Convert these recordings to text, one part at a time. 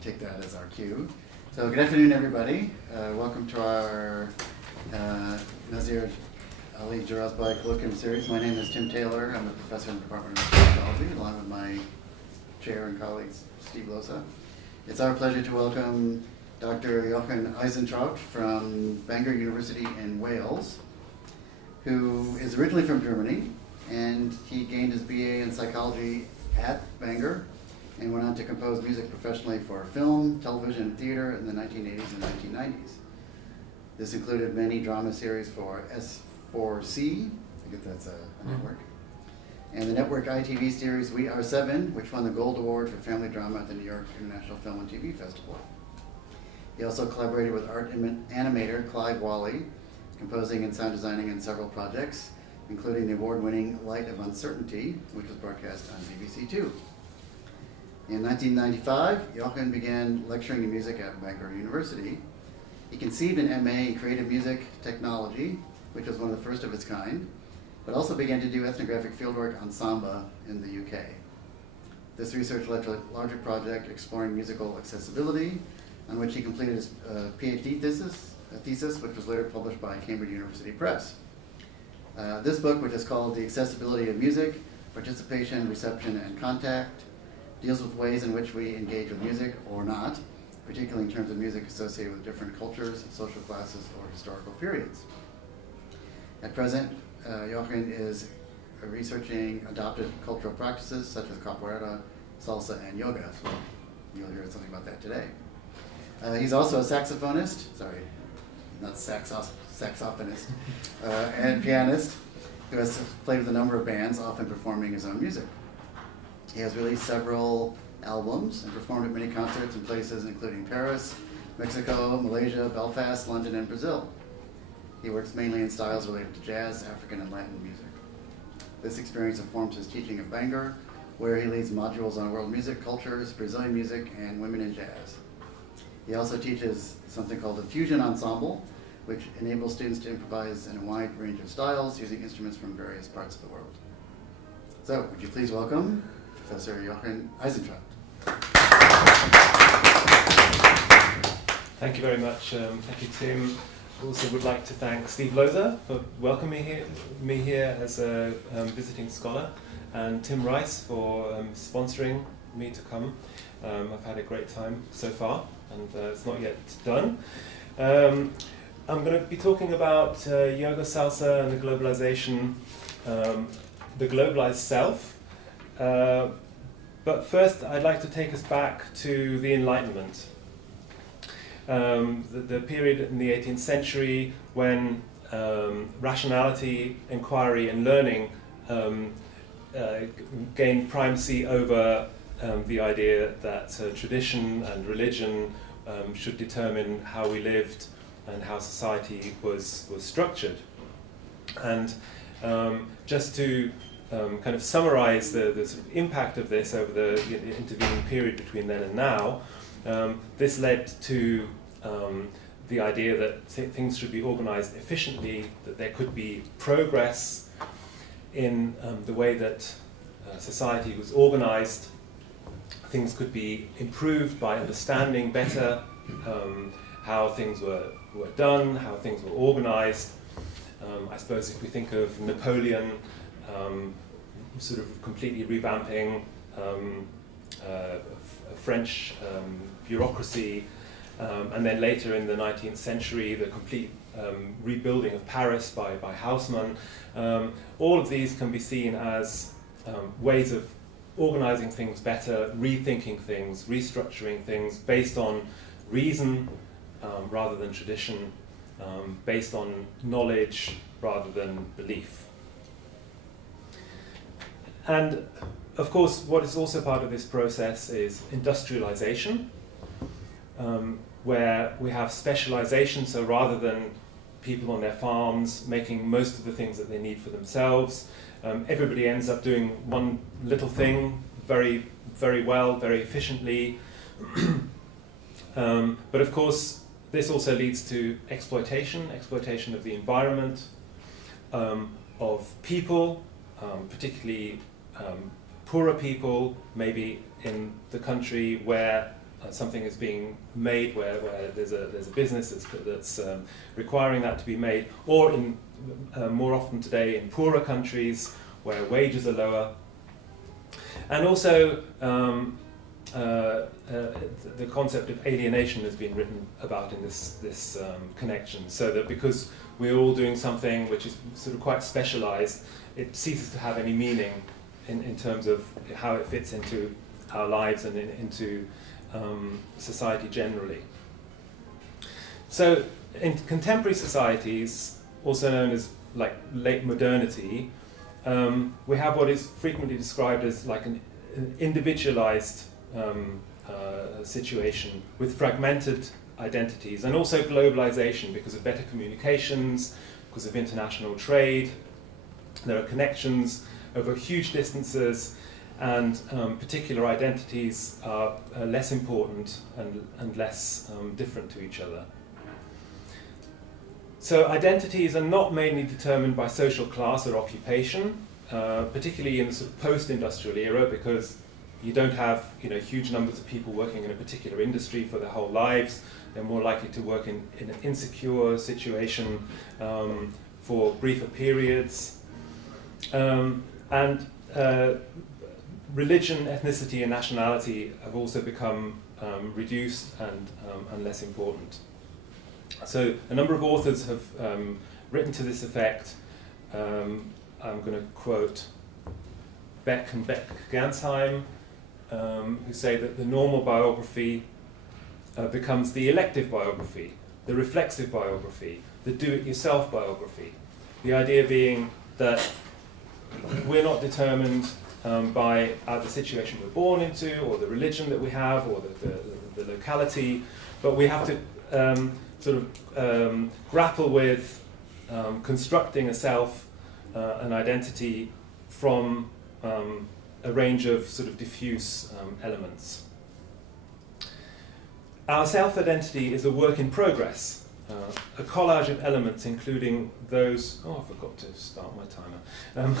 take that as our cue. So good afternoon, everybody. Welcome to our Nazir Ali Jairazbhoy Colloquium series. My name is Tim Taylor. I'm a professor in the Department of Psychology, along with my chair and colleagues, Steve Loza. It's our pleasure to welcome Dr. Jochen Eisentraut from Bangor University in Wales, who is originally from Germany, and he gained his BA in psychology at Bangor and went on to compose music professionally for film, television, and theater in the 1980s and 1990s. This included many drama series for S4C, I guess that's a network, and the network ITV series We Are Seven, which won the Gold Award for Family Drama at the New York International Film and TV Festival. He also collaborated with art animator Clive Wally, composing and sound designing in several projects, including the award-winning Light of Uncertainty, which was broadcast on BBC Two. In 1995, Jochen began lecturing in music at Bangor University. He conceived an MA in creative music technology, which was one of the first of its kind, but also began to do ethnographic fieldwork on samba in the UK. This research led to a larger project exploring musical accessibility, on which he completed his PhD thesis, which was later published by Cambridge University Press. This book, which is called The Accessibility of Music, Participation, Reception, and Contact, deals with ways in which we engage with music or not, particularly in terms of music associated with different cultures, social classes, or historical periods. At present, Jochen is researching adopted cultural practices such as Capoeira, salsa, and yoga. So you'll hear something about that today. He's also a saxophonist, not saxophonist, and pianist who has played with a number of bands, often performing his own music. He has released several albums and performed at many concerts in places including Paris, Mexico, Malaysia, Belfast, London, and Brazil. He works mainly in styles related to jazz, African, and Latin music. This experience informs his teaching at Bangor, where he leads modules on world music, cultures, Brazilian music, and women in jazz. He also teaches something called a fusion ensemble, which enables students to improvise in a wide range of styles using instruments from various parts of the world. So, would you please welcome Professor Jochen Eisentraut. Thank you very much. Thank you, Tim. I also would like to thank Steve Loza for welcoming me here as a visiting scholar, and Tim Rice for sponsoring me to come. I've had a great time so far, and it's not yet done. I'm going to be talking about yoga, salsa, and the globalization, the globalized self. But first, I'd like to take us back to the Enlightenment, the period in the 18th century when rationality, inquiry, and learning gained primacy over the idea that tradition and religion should determine how we lived and how society was structured. And just to kind of summarize the sort of impact of this over the intervening period between then and now, this led to the idea that things should be organized efficiently, that there could be progress in the way that society was organized. Things could be improved by understanding better how things were done, how things were organized. I suppose if we think of Napoleon sort of completely revamping French bureaucracy, and then later in the 19th century, the complete rebuilding of Paris by Haussmann. All of these can be seen as ways of organizing things better, rethinking things, restructuring things based on reason rather than tradition, based on knowledge rather than belief. And of course, what is also part of this process is industrialization, where we have specialization. So rather than people on their farms making most of the things that they need for themselves, everybody ends up doing one little thing very, very well, very efficiently. But of course, this also leads to exploitation of the environment, of people, particularly poorer people, maybe in the country where something is being made where there's a business that's requiring that to be made, or in more often today in poorer countries where wages are lower. And also the concept of alienation has been written about in this connection, so that because we're all doing something which is sort of quite specialized, it ceases to have any meaning in terms of how it fits into our lives and into society generally. So in contemporary societies, also known as like late modernity, we have what is frequently described as like an individualized situation with fragmented identities, and also globalization because of better communications, because of international trade. There are connections over huge distances, and particular identities are less important and less different to each other. So identities are not mainly determined by social class or occupation, particularly in the sort of post-industrial era, because you don't have huge numbers of people working in a particular industry for their whole lives. They're more likely to work in an insecure situation for briefer periods. And religion, ethnicity, and nationality have also become reduced and less important. So a number of authors have written to this effect. I'm going to quote Beck and Beck-Gansheim, who say that the normal biography becomes the elective biography, the reflexive biography, the do-it-yourself biography. The idea being that we're not determined by the situation we're born into, or the religion that we have, or the locality, but we have to grapple with constructing a self, an identity from a range of sort of diffuse elements. Our self-identity is a work in progress, a collage of elements including those, I forgot to start my timer,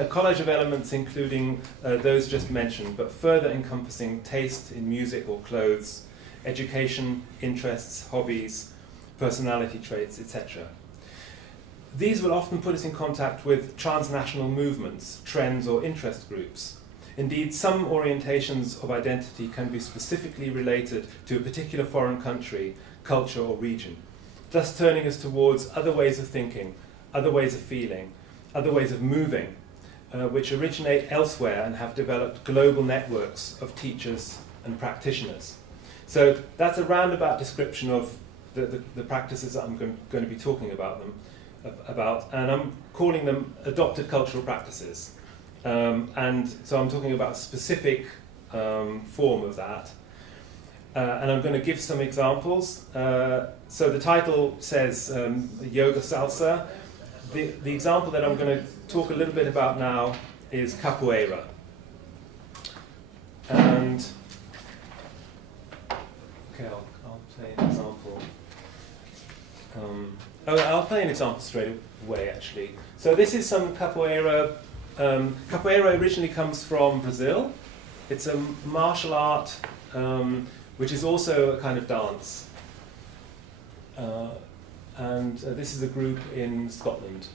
a collage of elements including those just mentioned, but further encompassing taste in music or clothes, education, interests, hobbies, personality traits, etc. These will often put us in contact with transnational movements, trends, or interest groups. Indeed, some orientations of identity can be specifically related to a particular foreign country, culture, or region, thus turning us towards other ways of thinking, other ways of feeling, other ways of moving, which originate elsewhere and have developed global networks of teachers and practitioners. So that's a roundabout description of the practices that I'm going to be talking about, and I'm calling them adopted cultural practices. And so I'm talking about a specific form of that. And I'm going to give some examples. So the title says yoga salsa. The example that I'm going to talk a little bit about now is capoeira. And okay, I'll play an example. I'll play an example straight away, actually. So this is some capoeira. Capoeira originally comes from Brazil. It's a martial art which is also a kind of dance. And this is a group in Scotland.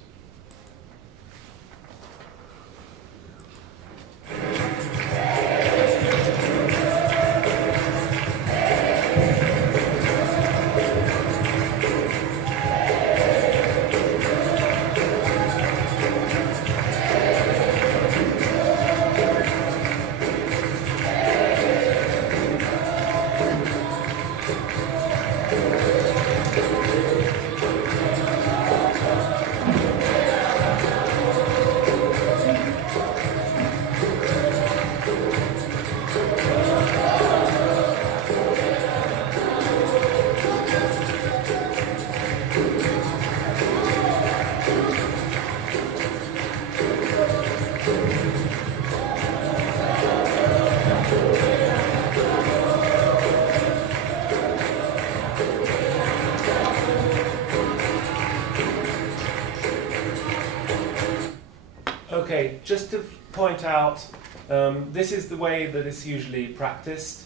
Okay, just to point out, this is the way that it's usually practiced.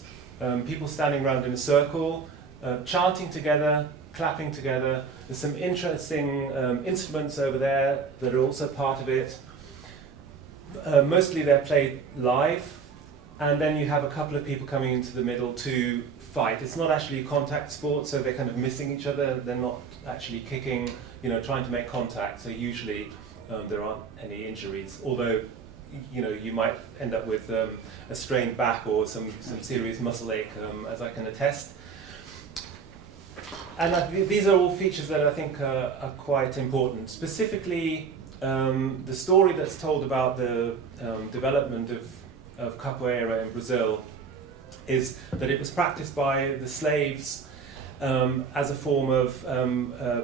people standing around in a circle, chanting together, clapping together. There's some interesting instruments over there that are also part of it. Mostly they're played live, and then you have a couple of people coming into the middle to fight. It's not actually a contact sport, so they're kind of missing each other. They're not actually kicking, trying to make contact. So usually there aren't any injuries, although you might end up with a strained back or some serious muscle ache, as I can attest. And these are all features that I think are quite important. Specifically, the story that's told about the development of Capoeira in Brazil is that it was practiced by the slaves as a form of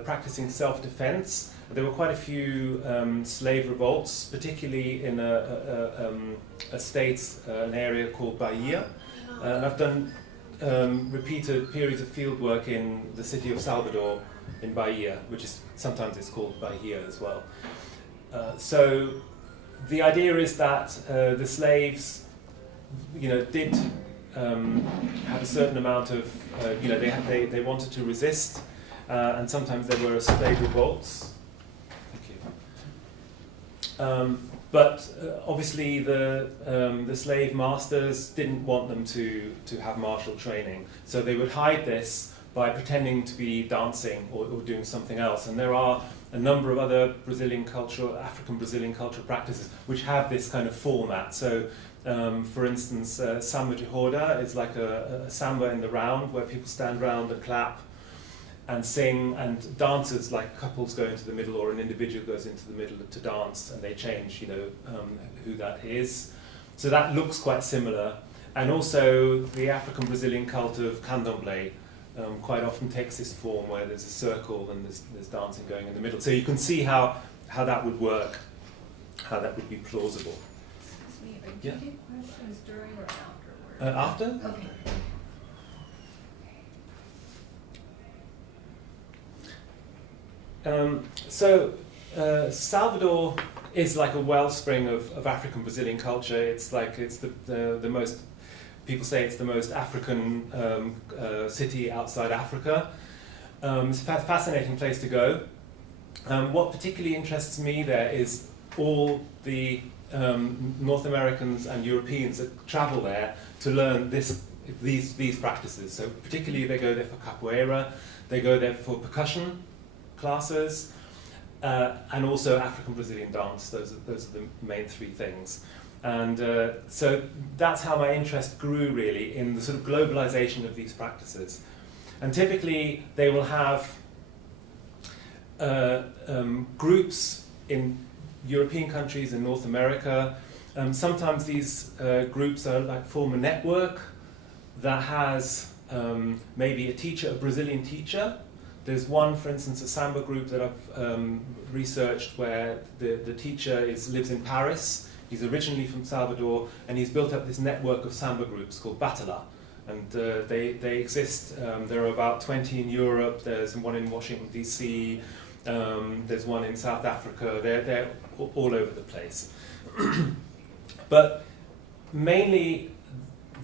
practicing self-defense. There were quite a few slave revolts, particularly in a state, an area called Bahia. And I've done repeated periods of field work in the city of Salvador in Bahia, which is sometimes it's called Bahia as well. So the idea is that the slaves, did have a certain amount of, they wanted to resist, and sometimes there were slave revolts. Thank you. But obviously the slave masters didn't want them to have martial training, so they would hide this by pretending to be dancing or doing something else. And there are a number of other African Brazilian cultural practices which have this kind of format. So, for instance, samba de roda is like a samba in the round where people stand around and clap and sing, and dancers, like couples go into the middle or an individual goes into the middle to dance, and they change, who that is. So that looks quite similar. And also the African Brazilian cult of candomblé quite often takes this form where there's a circle and there's dancing going in the middle. So you can see how that would work, how that would be plausible. Excuse me, do Yeah. you take questions during or afterward? After? Okay. Salvador is like a wellspring of African Brazilian culture. It's the most, people say it's the most African city outside Africa. It's a fascinating place to go. What particularly interests me there is all the North Americans and Europeans that travel there to learn these practices. So particularly they go there for capoeira, they go there for percussion classes, and also African Brazilian dance. Those are the main three things. And so that's how my interest grew, really, in the sort of globalization of these practices. And typically they will have groups in European countries and North America. Sometimes these groups form a network that has maybe a Brazilian teacher. There's one, for instance, a samba group that I've researched where the teacher lives in Paris. He's originally from Salvador, and he's built up this network of samba groups called Batala. And they exist. There are about 20 in Europe. There's one in Washington, D.C. There's one in South Africa. They're all over the place. But mainly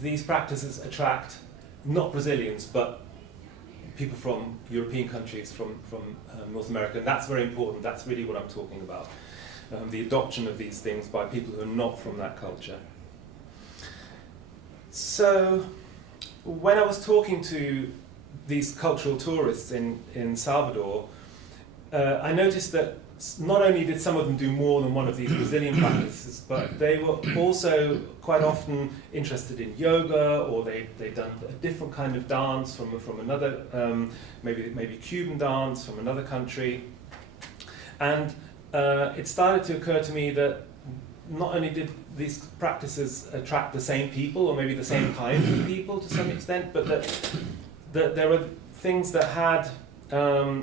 these practices attract not Brazilians, but people from European countries, from North America, and that's very important. That's really what I'm talking about. The adoption of these things by people who are not from that culture. So when I was talking to these cultural tourists in Salvador, I noticed that not only did some of them do more than one of these Brazilian practices, but they were also quite often interested in yoga, or they'd done a different kind of dance from another, maybe Cuban dance from another country. And it started to occur to me that not only did these practices attract the same people, or maybe the same kind of people to some extent, but that there were things that had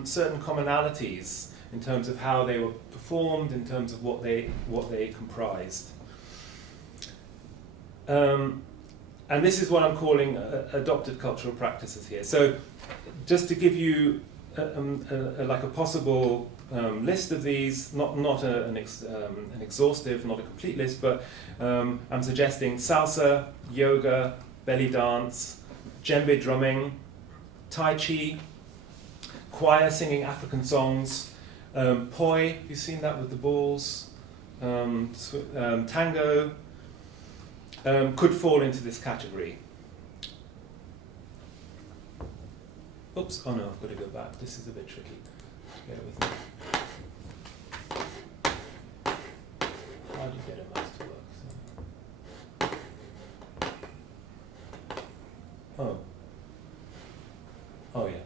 certain commonalities in terms of how they were performed, in terms of what they comprised. And this is what I'm calling adopted cultural practices here. So just to give you a possible list of these, not an exhaustive, not a complete list, but I'm suggesting salsa, yoga, belly dance, djembe drumming, tai chi, choir singing African songs, poi, you've seen that with the balls, tango, could fall into this category. Oops, oh no, I've got to go back. This is a bit tricky. Bear with me. How do you get a mouse to work? Oh. Oh yeah.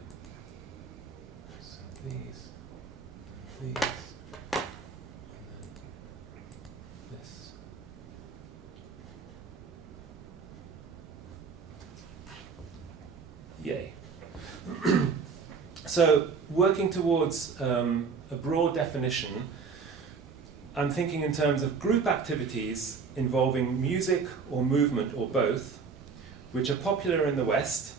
So these, and then this. Yay. So, working towards a broad definition, I'm thinking in terms of group activities involving music or movement or both, which are popular in the West,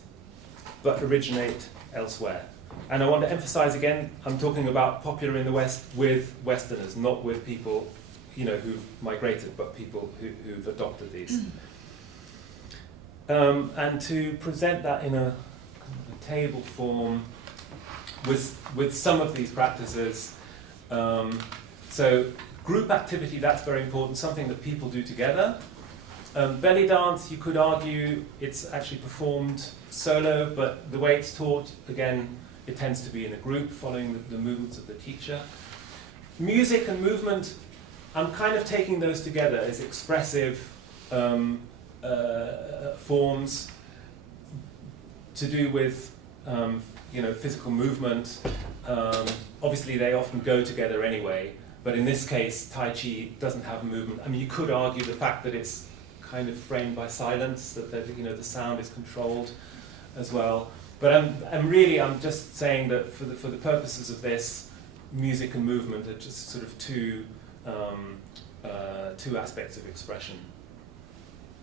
but originate elsewhere. And I want to emphasize again, I'm talking about popular in the West with Westerners, not with people, who've migrated, but people who've adopted these. And to present that in a table form with some of these practices. So group activity, that's very important, something that people do together. Belly dance, you could argue it's actually performed solo, but the way it's taught, again, it tends to be in a group following the movements of the teacher. Music and movement, I'm kind of taking those together as expressive forms to do with physical movement. Obviously they often go together anyway, but in this case Tai Chi doesn't have movement. I mean, you could argue the fact that it's kind of framed by silence, that the sound is controlled as well. But I'm just saying that for the purposes of this, music and movement are just sort of two aspects of expression,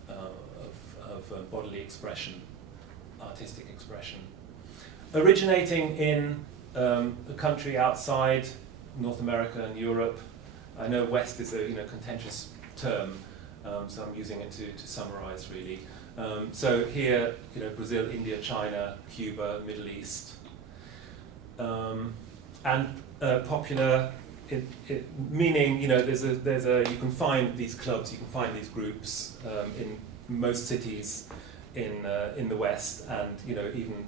of bodily expression, artistic expression. Originating in a country outside North America and Europe. I know West is a contentious term, so I'm using it to summarize really. So here, Brazil, India, China, Cuba, Middle East, and popular. Meaning, there's a you can find these clubs, you can find these groups in most cities in the West, and even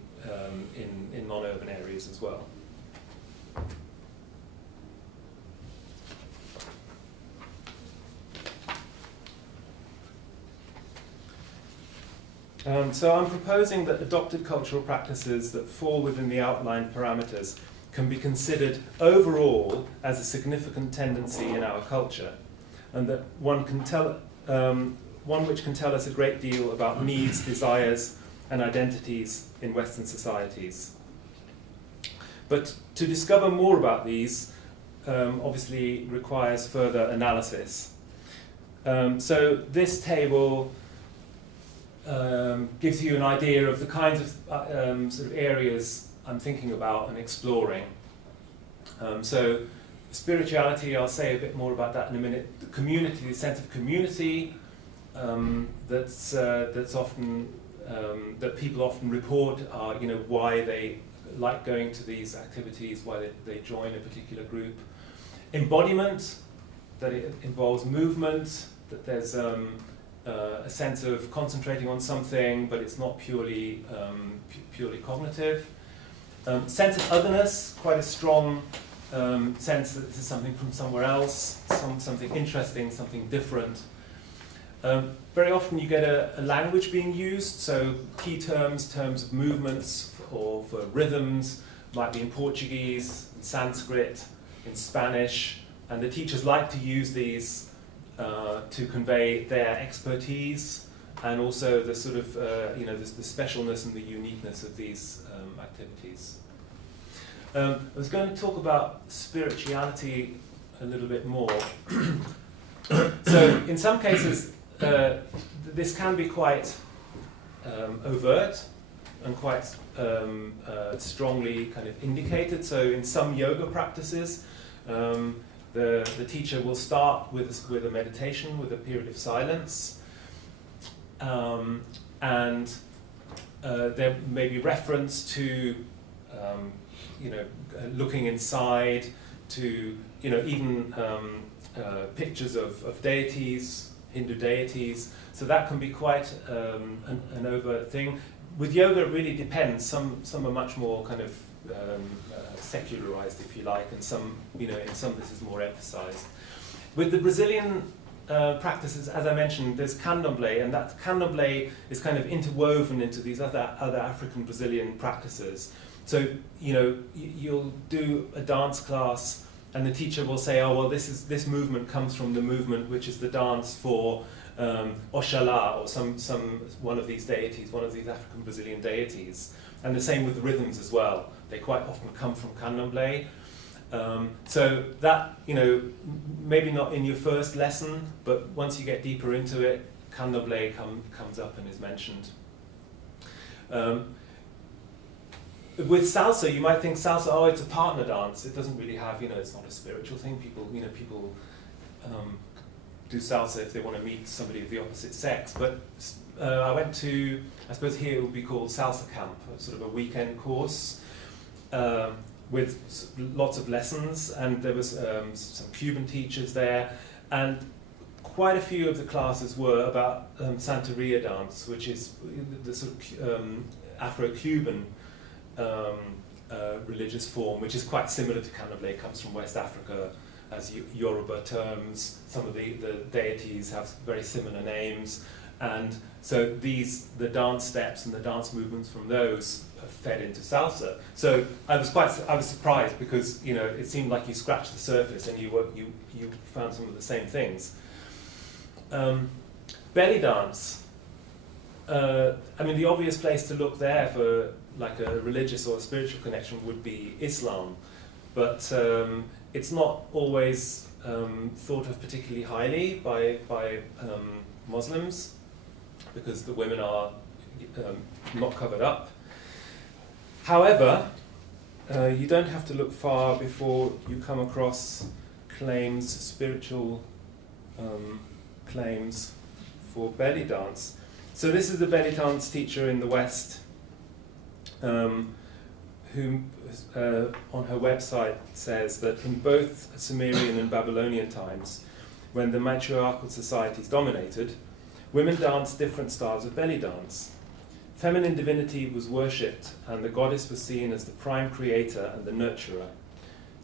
in non-urban areas as well. So I'm proposing that adopted cultural practices that fall within the outlined parameters can be considered overall as a significant tendency in our culture, and that one which can tell us a great deal about needs, desires, and identities in Western societies. But to discover more about these obviously requires further analysis. So this table gives you an idea of the kinds of sort of areas I'm thinking about and exploring. So spirituality, I'll say a bit more about that in a minute. The community, the sense of community, that's often that people often report are why they like going to these activities, why they join a particular group. Embodiment, that it involves movement, that there's a sense of concentrating on something, but it's not purely cognitive. Sense of otherness, quite a strong sense that this is something from somewhere else, something interesting, something different. Very often you get a language being used, so key terms of movements or for rhythms might be in Portuguese, in Sanskrit, in Spanish, and the teachers like to use these to convey their expertise and also the sort of the specialness and the uniqueness of these activities. I was going to talk about spirituality a little bit more. So in some cases this can be quite overt and quite strongly kind of indicated. So in some yoga practices, the teacher will start with a meditation, with a period of silence, and there may be reference to, looking inside, to, even pictures of deities, Hindu deities. So that can be quite an overt thing. With yoga, it really depends. Some are much more kind of secularized, if you like, and some, in some this is more emphasized. With the Brazilian practices, as I mentioned, there's candomblé, and that candomblé is kind of interwoven into these other African Brazilian practices. So, you'll do a dance class, and the teacher will say, oh, well, this movement comes from the movement which is the dance for Oxalá, or one of these deities, one of these African Brazilian deities. And the same with the rhythms as well. They quite often come from candomblé. So that, maybe not in your first lesson, but once you get deeper into it, candomblé comes up and is mentioned. With salsa, you might think salsa, oh, it's a partner dance. It doesn't really have, it's not a spiritual thing. People do salsa if they want to meet somebody of the opposite sex. But I went to, I suppose here it would be called salsa camp, sort of a weekend course with lots of lessons, and there was some Cuban teachers there, and quite a few of the classes were about Santeria dance, which is the sort of Afro-Cuban religious form, which is quite similar to candomblé. Comes from West Africa, as Yoruba terms. Some of the deities have very similar names, and so the dance steps and the dance movements from those fed into salsa. So I was surprised, because it seemed like you scratched the surface and you found some of the same things. Belly dance. The obvious place to look there for like a religious or a spiritual connection would be Islam, but it's not always thought of particularly highly by Muslims, because the women are not covered up. However, you don't have to look far before you come across spiritual claims for belly dance. So this is a belly dance teacher in the West, who on her website says that in both Sumerian and Babylonian times, when the matriarchal societies dominated, women danced different styles of belly dance. Feminine divinity was worshipped, and the goddess was seen as the prime creator and the nurturer.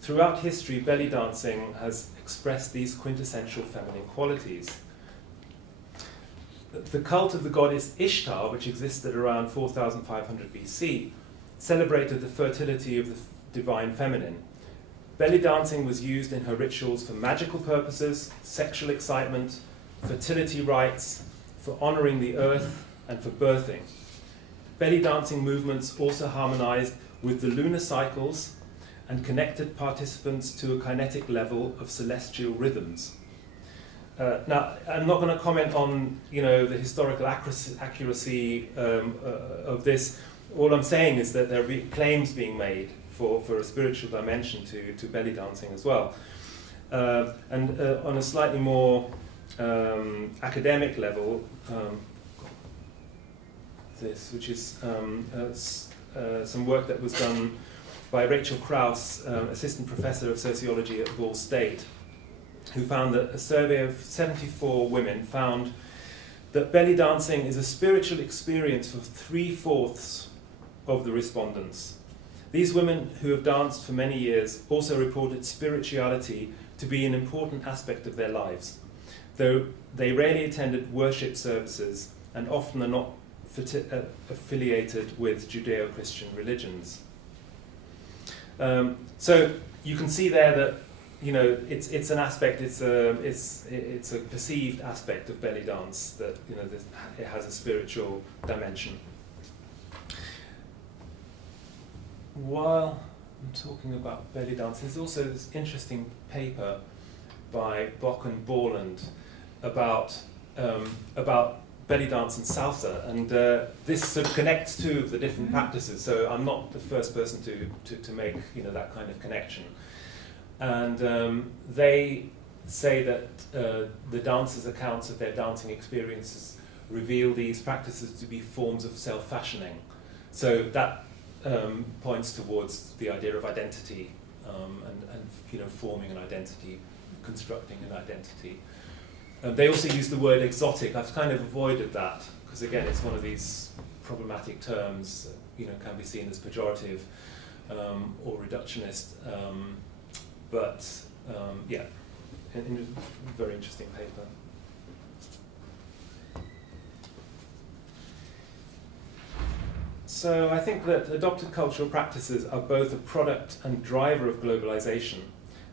Throughout history, belly dancing has expressed these quintessential feminine qualities. The cult of the goddess Ishtar, which existed around 4500 BC, celebrated the fertility of the divine feminine. Belly dancing was used in her rituals for magical purposes, sexual excitement, fertility rites, for honoring the earth, and for birthing. Belly dancing movements also harmonized with the lunar cycles and connected participants to a kinetic level of celestial rhythms. Now, I'm not going to comment on the historical accuracy of this. All I'm saying is that there are claims being made for a spiritual dimension to belly dancing as well. And on a slightly more academic level, which is some work that was done by Rachel Croce, assistant professor of sociology at Ball State, who found that a survey of 74 women found that belly dancing is a spiritual experience for 3/4 of the respondents. These women, who have danced for many years, also reported spirituality to be an important aspect of their lives, though they rarely attended worship services and often are not affiliated with Judeo-Christian religions. So you can see there that it's an aspect. It's a perceived aspect of belly dance that it has a spiritual dimension. While I'm talking about belly dance, there's also this interesting paper by Bock and Borland about belly dance and salsa, and this sort of connects two of the different practices. So I'm not the first person to make that kind of connection. And they say that the dancers' accounts of their dancing experiences reveal these practices to be forms of self-fashioning. So that points towards the idea of identity and forming an identity, constructing an identity. They also use the word exotic. I've kind of avoided that because again, it's one of these problematic terms. Can be seen as pejorative or reductionist. Yeah, in a very interesting paper. So I think that adopted cultural practices are both a product and driver of globalization.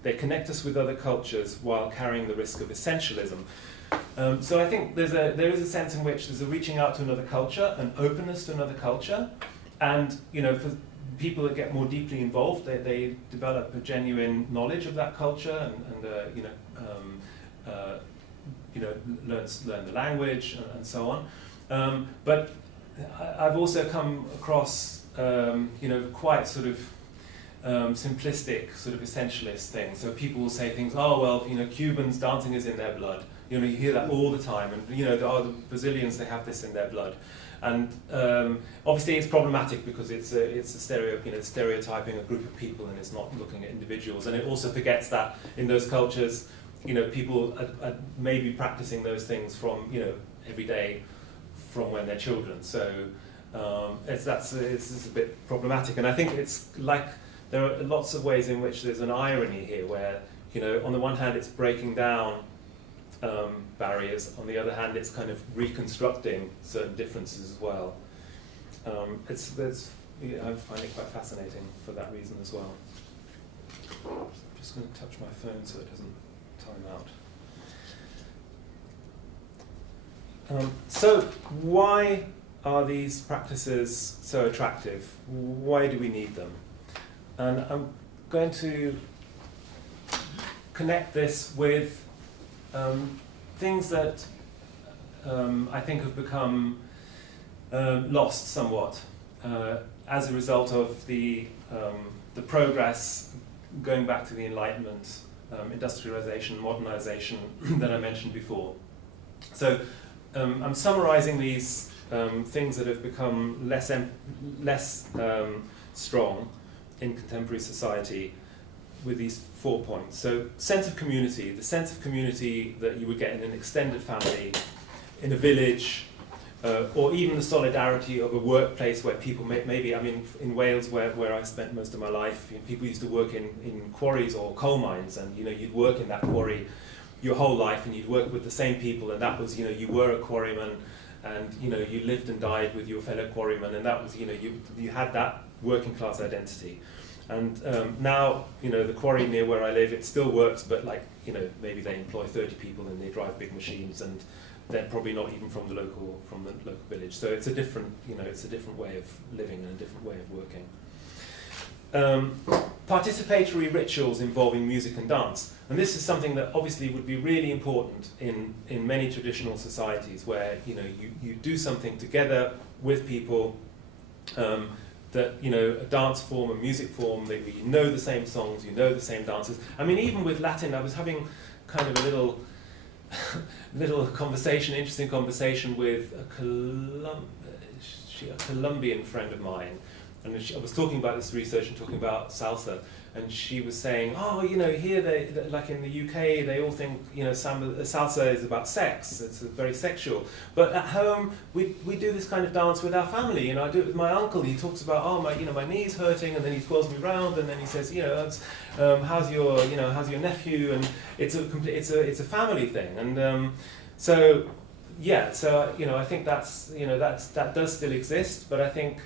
They connect us with other cultures while carrying the risk of essentialism. So I think there is a sense in which there's a reaching out to another culture, an openness to another culture, and for people that get more deeply involved, they develop a genuine knowledge of that culture and learn the language and so on. But I've also come across quite sort of simplistic sort of essentialist things. So people will say things, oh well, Cubans, dancing is in their blood. You hear that all the time, and the Brazilians, they have this in their blood. And obviously it's problematic because it's stereotyping a group of people and it's not looking at individuals. And it also forgets that in those cultures, people are maybe practicing those things from every day from when they're children. So it's a bit problematic. And I think it's like there are lots of ways in which there's an irony here, where on the one hand it's breaking down barriers, on the other hand it's kind of reconstructing certain differences as well. I find it quite fascinating for that reason as well. I'm just going to touch my phone so it doesn't time out. So why are these practices so attractive? Why do we need them? And I'm going to connect this with things that I think have become lost somewhat as a result of the progress going back to the Enlightenment, industrialization, modernization that I mentioned before. So I'm summarizing these things that have become less strong in contemporary society with these 4 points. So sense of community, the sense of community that you would get in an extended family, in a village, or even the solidarity of a workplace where people maybe, in Wales where I spent most of my life, people used to work in quarries or coal mines, and you'd work in that quarry your whole life and you'd work with the same people, and that was, you were a quarryman, and you lived and died with your fellow quarrymen, and that was, you had that working class identity. And now, the quarry near where I live, it still works, but maybe they employ 30 people and they drive big machines, and they're probably not even from the local village. So it's a different, it's a different way of living and a different way of working. Participatory rituals involving music and dance. And this is something that obviously would be really important in many traditional societies where, you do something together with people, that, a dance form, a music form, that you know the same songs, you know the same dances. Even with Latin, I was having kind of a little conversation, interesting conversation with a Colombian friend of mine. And I was talking about this research and talking about salsa, and she was saying, here they, like in the UK, they all think, salsa is about sex, it's very sexual. But at home, we do this kind of dance with our family. I do it with my uncle. He talks about, my knee's hurting, and then he twirls me around, and then he says, how's your nephew? And it's a family thing. And I think that does still exist, but I think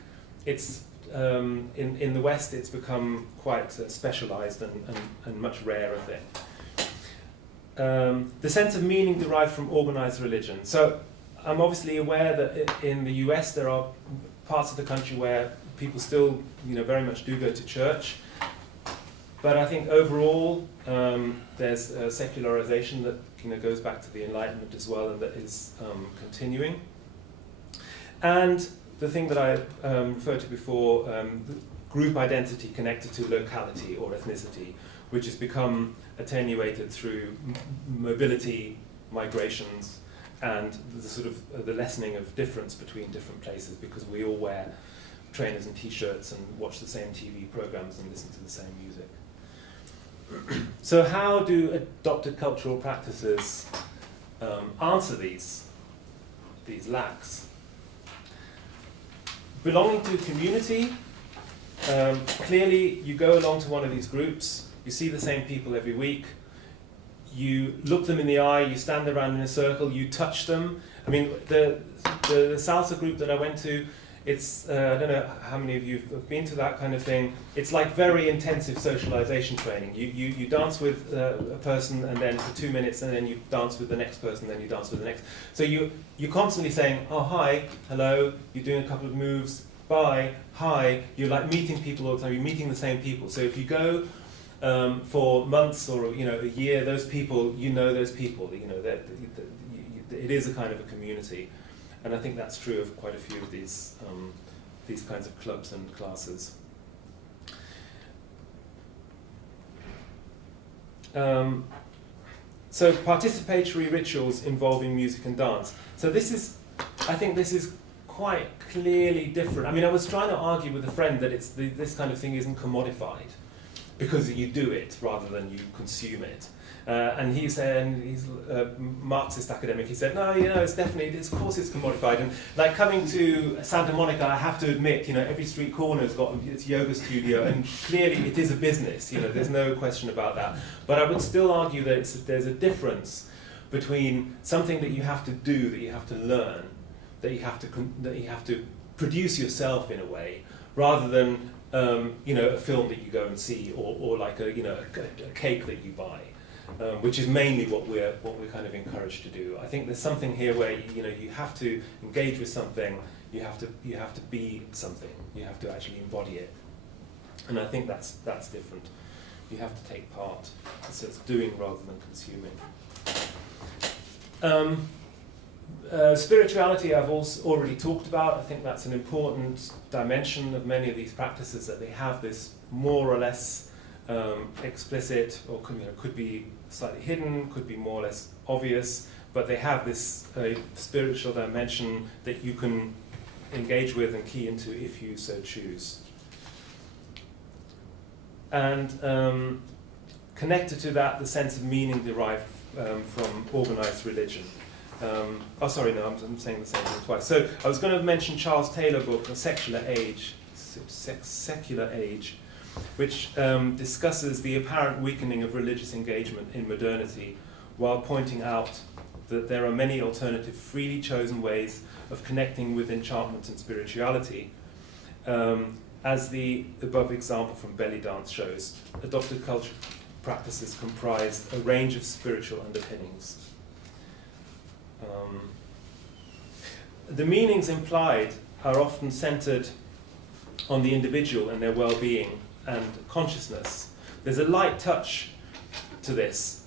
it's in the West, it's become quite specialized and much rarer thing. The sense of meaning derived from organized religion. So I'm obviously aware that in the US there are parts of the country where people still, very much do go to church. But I think overall there's a secularization that goes back to the Enlightenment as well, and that is continuing. And the thing that I referred to before, the group identity connected to locality or ethnicity, which has become attenuated through mobility, migrations, and the sort of the lessening of difference between different places, because we all wear trainers and t-shirts and watch the same TV programs and listen to the same music. So how do adopted cultural practices answer these lacks? Belonging to a community, clearly you go along to one of these groups, you see the same people every week, you look them in the eye, you stand around in a circle, you touch them. I mean, the salsa group that I went to, it's, I don't know how many of you have been to that kind of thing, it's like very intensive socialization training. You dance with a person, and then for 2 minutes, and then you dance with the next person, then you dance with the next. So you're constantly saying, oh, hi, hello, you're doing a couple of moves, bye, hi, you're like meeting people all the time, you're meeting the same people. So if you go for months or a year, those people, those people, it is a kind of a community. And I think that's true of quite a few of these kinds of clubs and classes. So participatory rituals involving music and dance. So I think this is quite clearly different. I mean, I was trying to argue with a friend that this kind of thing isn't commodified, because you do it rather than you consume it. And he said, and he's a Marxist academic, he said, no, of course it's commodified. And like coming to Santa Monica, I have to admit, every street corner's got its yoga studio, and clearly it is a business, there's no question about that. But I would still argue that there's a difference between something that you have to do, that you have to learn, that you have to produce yourself in a way, rather than a film that you go and see, or like a cake that you buy. Which is mainly what we're kind of encouraged to do. I think there's something here where you have to engage with something, you have to be something, you have to actually embody it, and I think that's different. You have to take part, so it's doing rather than consuming. Spirituality I've also already talked about. I think that's an important dimension of many of these practices, that they have this more or less explicit, or could be slightly hidden, could be more or less obvious, but they have this spiritual dimension that you can engage with and key into if you so choose. And connected to that, the sense of meaning derived from organized religion. I'm saying the same thing twice. So I was going to mention Charles Taylor's book, A Secular Age, which discusses the apparent weakening of religious engagement in modernity, while pointing out that there are many alternative, freely chosen ways of connecting with enchantment and spirituality. As the above example from belly dance shows, adopted culture practices comprise a range of spiritual underpinnings. The meanings implied are often centered on the individual and their well-being and consciousness. There's a light touch to this,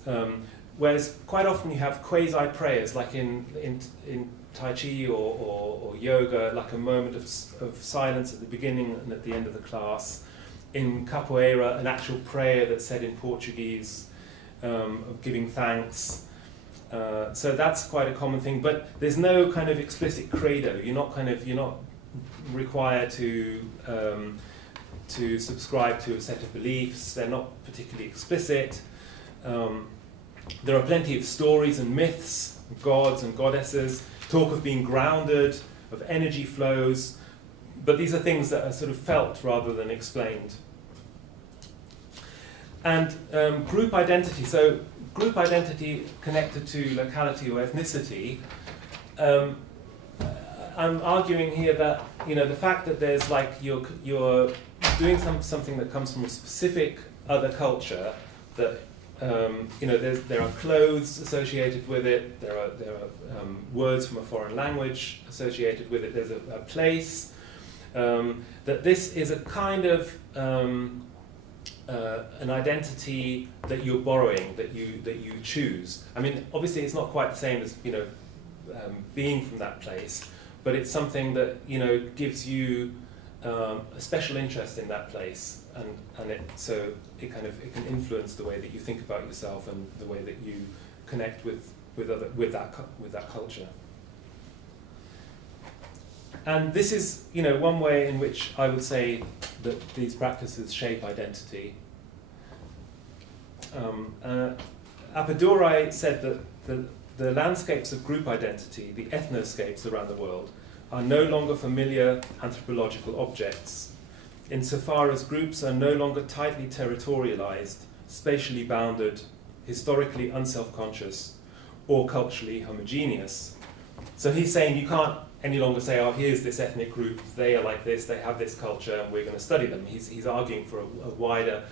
whereas quite often you have quasi-prayers, like in Tai Chi or yoga, like a moment of silence at the beginning and at the end of the class. In Capoeira, an actual prayer that's said in Portuguese, of giving thanks. So that's quite a common thing, but there's no kind of explicit credo. You're not required to subscribe to a set of beliefs. They're not particularly explicit. There are plenty of stories and myths, gods and goddesses, talk of being grounded, of energy flows, but these are things that are sort of felt rather than explained. And group identity. So group identity connected to locality or ethnicity. I'm arguing here that the fact that there's like you're doing something that comes from a specific other culture, that there are clothes associated with it, there are words from a foreign language associated with it, there's a place, that this is a kind of an identity that you're borrowing, that you choose. I mean, obviously it's not quite the same as being from that place, but it's something that gives you a special interest in that place, and it can influence the way that you think about yourself and the way that you connect with with that culture. And this is, one way in which I would say that these practices shape identity. Appadurai said that the landscapes of group identity, the ethnoscapes around the world, are no longer familiar anthropological objects, insofar as groups are no longer tightly territorialized, spatially bounded, historically unself-conscious, or culturally homogeneous. So he's saying you can't any longer say, oh, here's this ethnic group, they are like this, they have this culture, and we're going to study them. He's arguing for a wider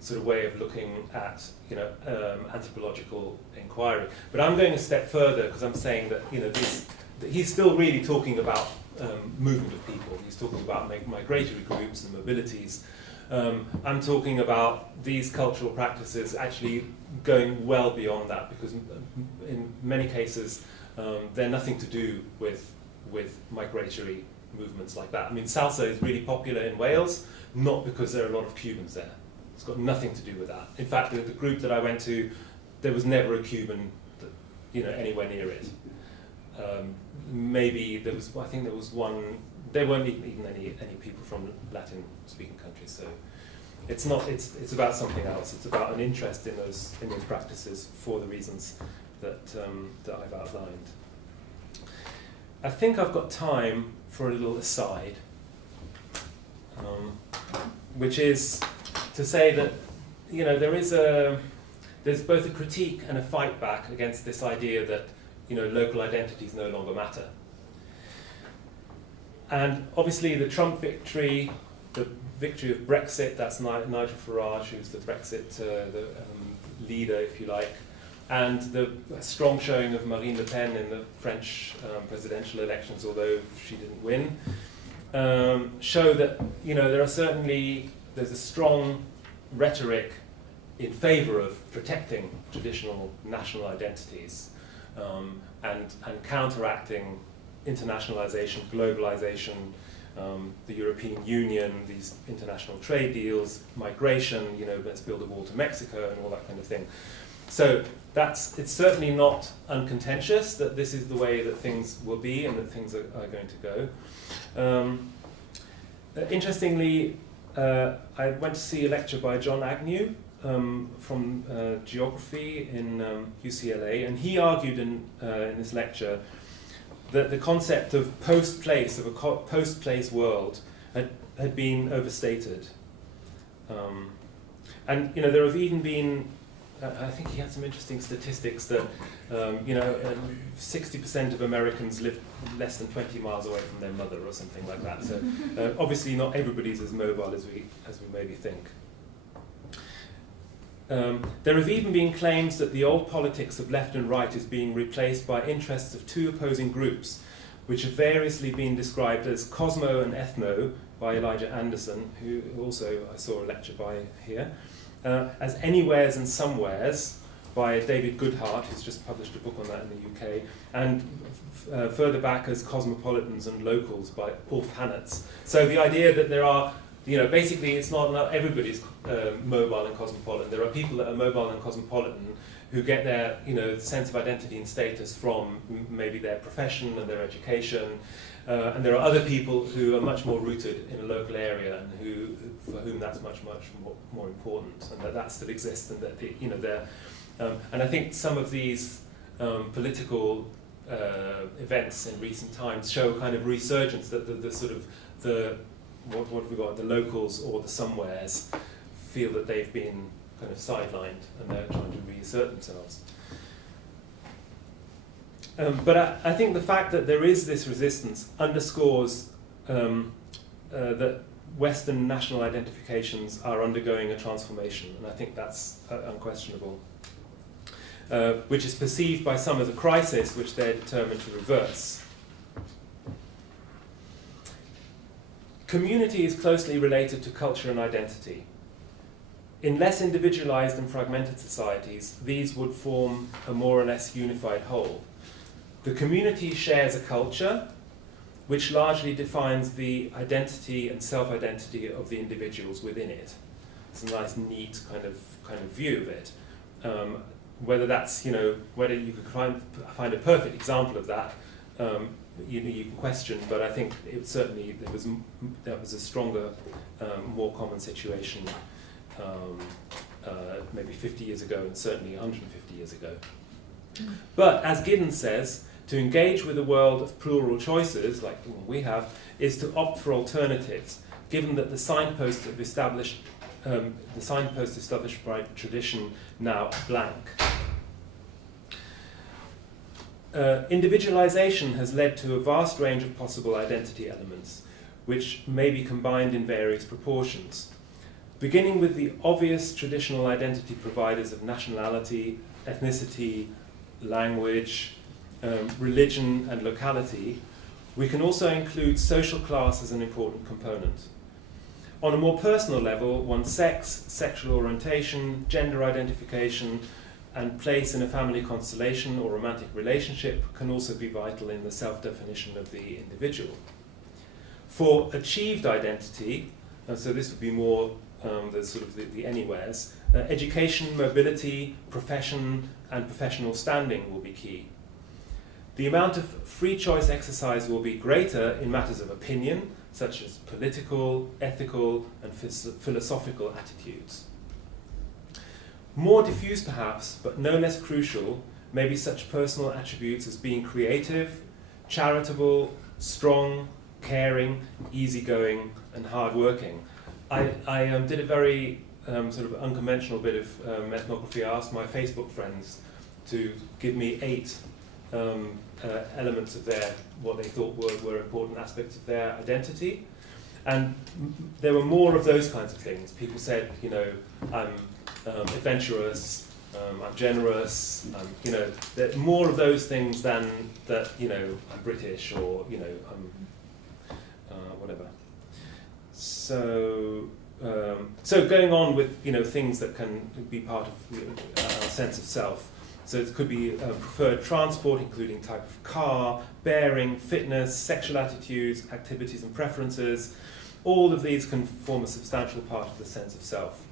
sort of way of looking at anthropological inquiry. But I'm going a step further because I'm saying that that he's still really talking about movement of people. He's talking about migratory groups and mobilities. I'm talking about these cultural practices actually going well beyond that, because in many cases they're nothing to do with migratory movements like that. I mean, salsa is really popular in Wales, not because there are a lot of Cubans there. It's got nothing to do with that. In fact, the group that I went to, there was never a Cuban anywhere near it. Maybe there was, I think there was one, there weren't even any people from Latin-speaking countries, so it's not, it's about something else. It's about an interest in those practices for the reasons that I've outlined. I think I've got time for a little aside, which is to say that there's both a critique and a fight back against this idea that local identities no longer matter. And obviously the Trump victory, the victory of Brexit, that's Nigel Farage, who's the Brexit leader, if you like, and the strong showing of Marine Le Pen in the French presidential elections, although she didn't win, show that there's a strong rhetoric in favour of protecting traditional national identities and counteracting internationalization, globalization, the European Union, these international trade deals, migration, let's build a wall to Mexico and all that kind of thing. So it's certainly not uncontentious that this is the way that things will be and that things are going to go. Interestingly, I went to see a lecture by John Agnew from geography in UCLA, and he argued in this lecture that the concept of post-place, of a post-place world, had been overstated. And there have even been, I think he had some interesting statistics that 60% of Americans live less than 20 miles away from their mother or something like that. So obviously not everybody's as mobile as we maybe think. There have even been claims that the old politics of left and right is being replaced by interests of two opposing groups, which have variously been described as Cosmo and Ethno by Elijah Anderson, who also I saw a lecture by here, as Anywheres and Somewheres by David Goodhart, who's just published a book on that in the UK, and further back as Cosmopolitans and Locals by Ulf Hannertz. So the idea that there are basically it's not everybody's mobile and cosmopolitan. There are people that are mobile and cosmopolitan who get their sense of identity and status from maybe their profession and their education, and there are other people who are much more rooted in a local area and for whom that's much more important, and that still exists, and that they're and I think some of these political events in recent times show kind of resurgence that the sort of what have we got? The locals or the somewheres feel that they've been kind of sidelined and they're trying to reassert themselves. But I think the fact that there is this resistance underscores that Western national identifications are undergoing a transformation, and I think that's unquestionable, which is perceived by some as a crisis which they're determined to reverse. Community is closely related to culture and identity. In less individualized and fragmented societies, these would form a more or less unified whole. The community shares a culture, which largely defines the identity and self-identity of the individuals within it. It's a nice, neat kind of view of it. whether that's, whether you could find a perfect example of that, you can question, but I think it certainly that was a stronger, more common situation maybe 50 years ago and certainly 150 years ago. But as Giddens says, to engage with a world of plural choices, like the one we have, is to opt for alternatives, given that the signposts established by tradition now are blank. Individualization has led to a vast range of possible identity elements, which may be combined in various proportions. Beginning with the obvious traditional identity providers of nationality, ethnicity, language, religion and locality, we can also include social class as an important component. On a more personal level, one's sex, sexual orientation, gender identification, and place in a family constellation or romantic relationship can also be vital in the self-definition of the individual. For achieved identity, so this would be more the anywheres, education, mobility, profession, and professional standing will be key. The amount of free choice exercise will be greater in matters of opinion, such as political, ethical, and philosophical attitudes. More diffuse perhaps, but no less crucial, may be such personal attributes as being creative, charitable, strong, caring, easygoing, and hardworking. I did a very unconventional bit of ethnography. I asked my Facebook friends to give me 8 elements of what they thought were important aspects of their identity. And there were more of those kinds of things. People said, I'm adventurous, I'm generous, there are more of those things than that, I'm British or, I'm whatever. So going on with, things that can be part of our sense of self. So it could be preferred transport, including type of car, bearing, fitness, sexual attitudes, activities and preferences. All of these can form a substantial part of the sense of self.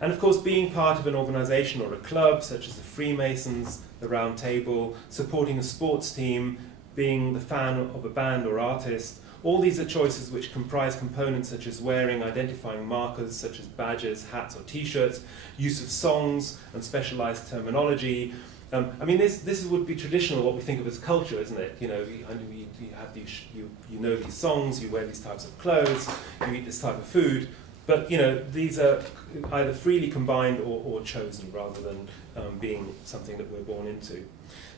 And of course, being part of an organisation or a club, such as the Freemasons, the Round Table, supporting a sports team, being the fan of a band or artist, all these are choices which comprise components such as wearing identifying markers such as badges, hats or t-shirts, use of songs and specialised terminology. This would be traditional, what we think of as culture, isn't it? You have these, you know these songs, you wear these types of clothes, you eat this type of food, but these are either freely combined or chosen rather than being something that we're born into.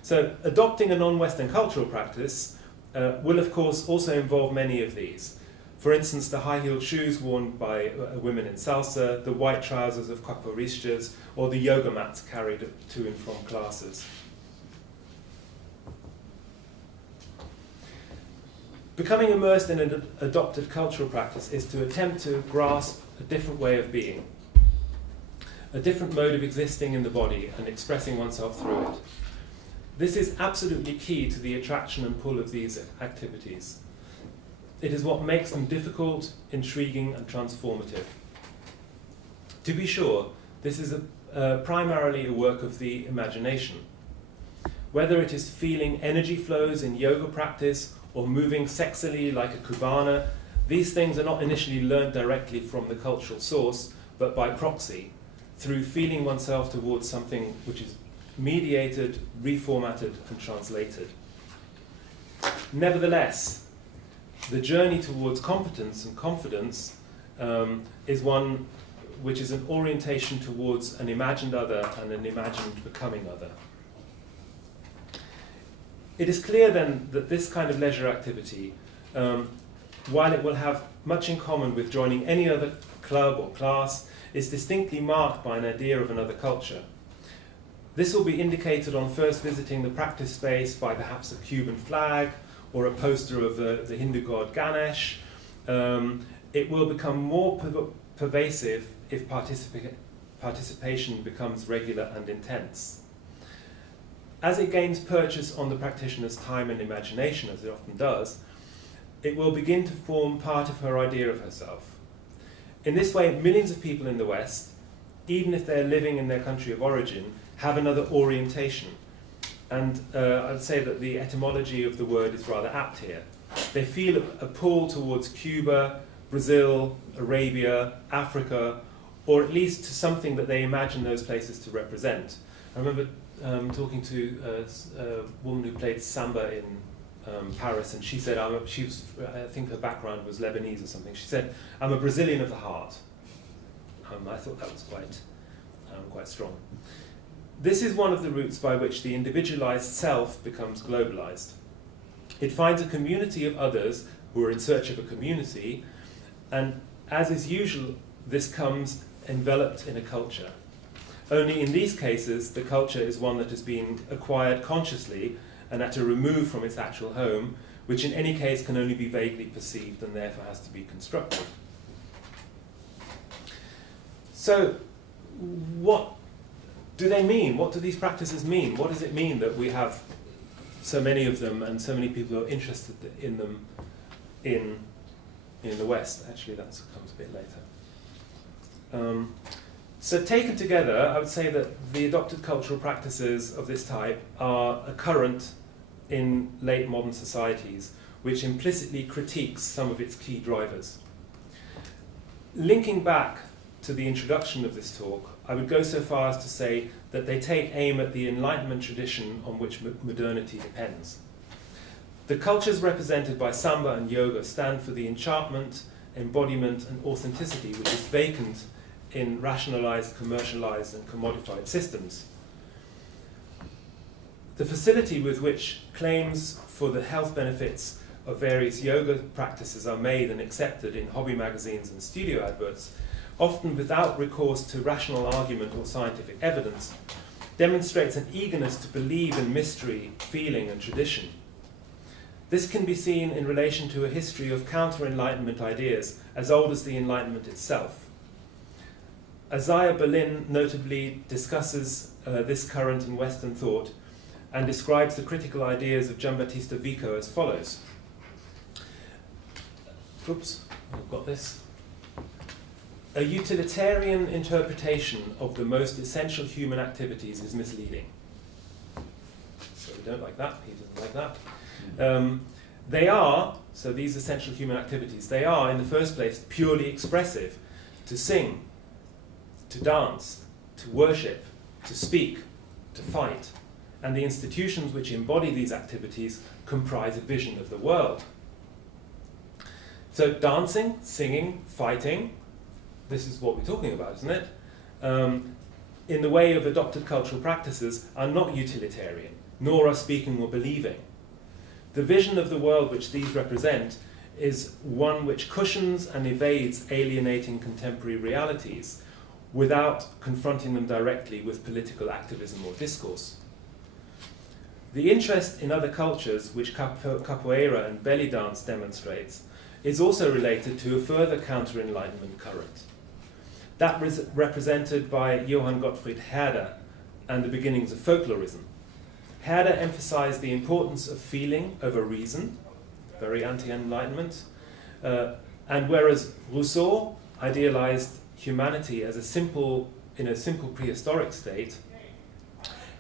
So adopting a non-Western cultural practice will of course also involve many of these. For instance, the high-heeled shoes worn by women in salsa, the white trousers of capoeiristas, or the yoga mats carried to and from classes. Becoming immersed in an adopted cultural practice is to attempt to grasp a different way of being, a different mode of existing in the body and expressing oneself through it. This is absolutely key to the attraction and pull of these activities. It is what makes them difficult, intriguing, and transformative. To be sure, this is primarily a work of the imagination. Whether it is feeling energy flows in yoga practice or moving sexily like a Cubana, these things are not initially learned directly from the cultural source, but by proxy, through feeling oneself towards something which is mediated, reformatted, and translated. Nevertheless, the journey towards competence and confidence is one which is an orientation towards an imagined other and an imagined becoming other. It is clear then that this kind of leisure activity, while it will have much in common with joining any other club or class, is distinctly marked by an idea of another culture. This will be indicated on first visiting the practice space by perhaps a Cuban flag or a poster of the Hindu god Ganesh. It will become more pervasive if participation becomes regular and intense. As it gains purchase on the practitioner's time and imagination, as it often does, it will begin to form part of her idea of herself. In this way, millions of people in the West, even if they're living in their country of origin, have another orientation. And I'd say that the etymology of the word is rather apt here. They feel a pull towards Cuba, Brazil, Arabia, Africa, or at least to something that they imagine those places to represent. I remember talking to a woman who played samba in Paris, and she said, I think her background was Lebanese or something. She said, "I'm a Brazilian of the heart." I thought that was quite strong. This is one of the routes by which the individualized self becomes globalized. It finds a community of others who are in search of a community, and as is usual, this comes enveloped in a culture. Only in these cases, the culture is one that has been acquired consciously and at a remove from its actual home, which in any case can only be vaguely perceived and therefore has to be constructed. So, what do they mean? What do these practices mean? What does it mean that we have so many of them and so many people who are interested in them in the West? Actually, that comes a bit later. So taken together, I would say that the adopted cultural practices of this type are a current in late modern societies, which implicitly critiques some of its key drivers. Linking back to the introduction of this talk, I would go so far as to say that they take aim at the Enlightenment tradition on which modernity depends. The cultures represented by samba and yoga stand for the enchantment, embodiment, and authenticity which is vacant in rationalized, commercialized, and commodified systems. The facility with which claims for the health benefits of various yoga practices are made and accepted in hobby magazines and studio adverts, often without recourse to rational argument or scientific evidence, demonstrates an eagerness to believe in mystery, feeling, and tradition. This can be seen in relation to a history of counter-Enlightenment ideas as old as the Enlightenment itself. Isaiah Berlin notably discusses this current in Western thought and describes the critical ideas of Giambattista Vico as follows. Oops, I've got this. A utilitarian interpretation of the most essential human activities is misleading. So we don't like that, he doesn't like that. They are, so these essential human activities, they are in the first place purely expressive, to sing, to dance, to worship, to speak, to fight, and the institutions which embody these activities comprise a vision of the world. So dancing, singing, fighting, this is what we're talking about, isn't it? In the way of adopted cultural practices, are not utilitarian, nor are speaking or believing. The vision of the world which these represent is one which cushions and evades alienating contemporary realities without confronting them directly with political activism or discourse. The interest in other cultures, which capoeira and belly dance demonstrates, is also related to a further counter-Enlightenment current. That was represented by Johann Gottfried Herder and the beginnings of folklorism. Herder emphasized the importance of feeling over reason, very anti-Enlightenment, and whereas Rousseau idealized humanity as in a simple prehistoric state,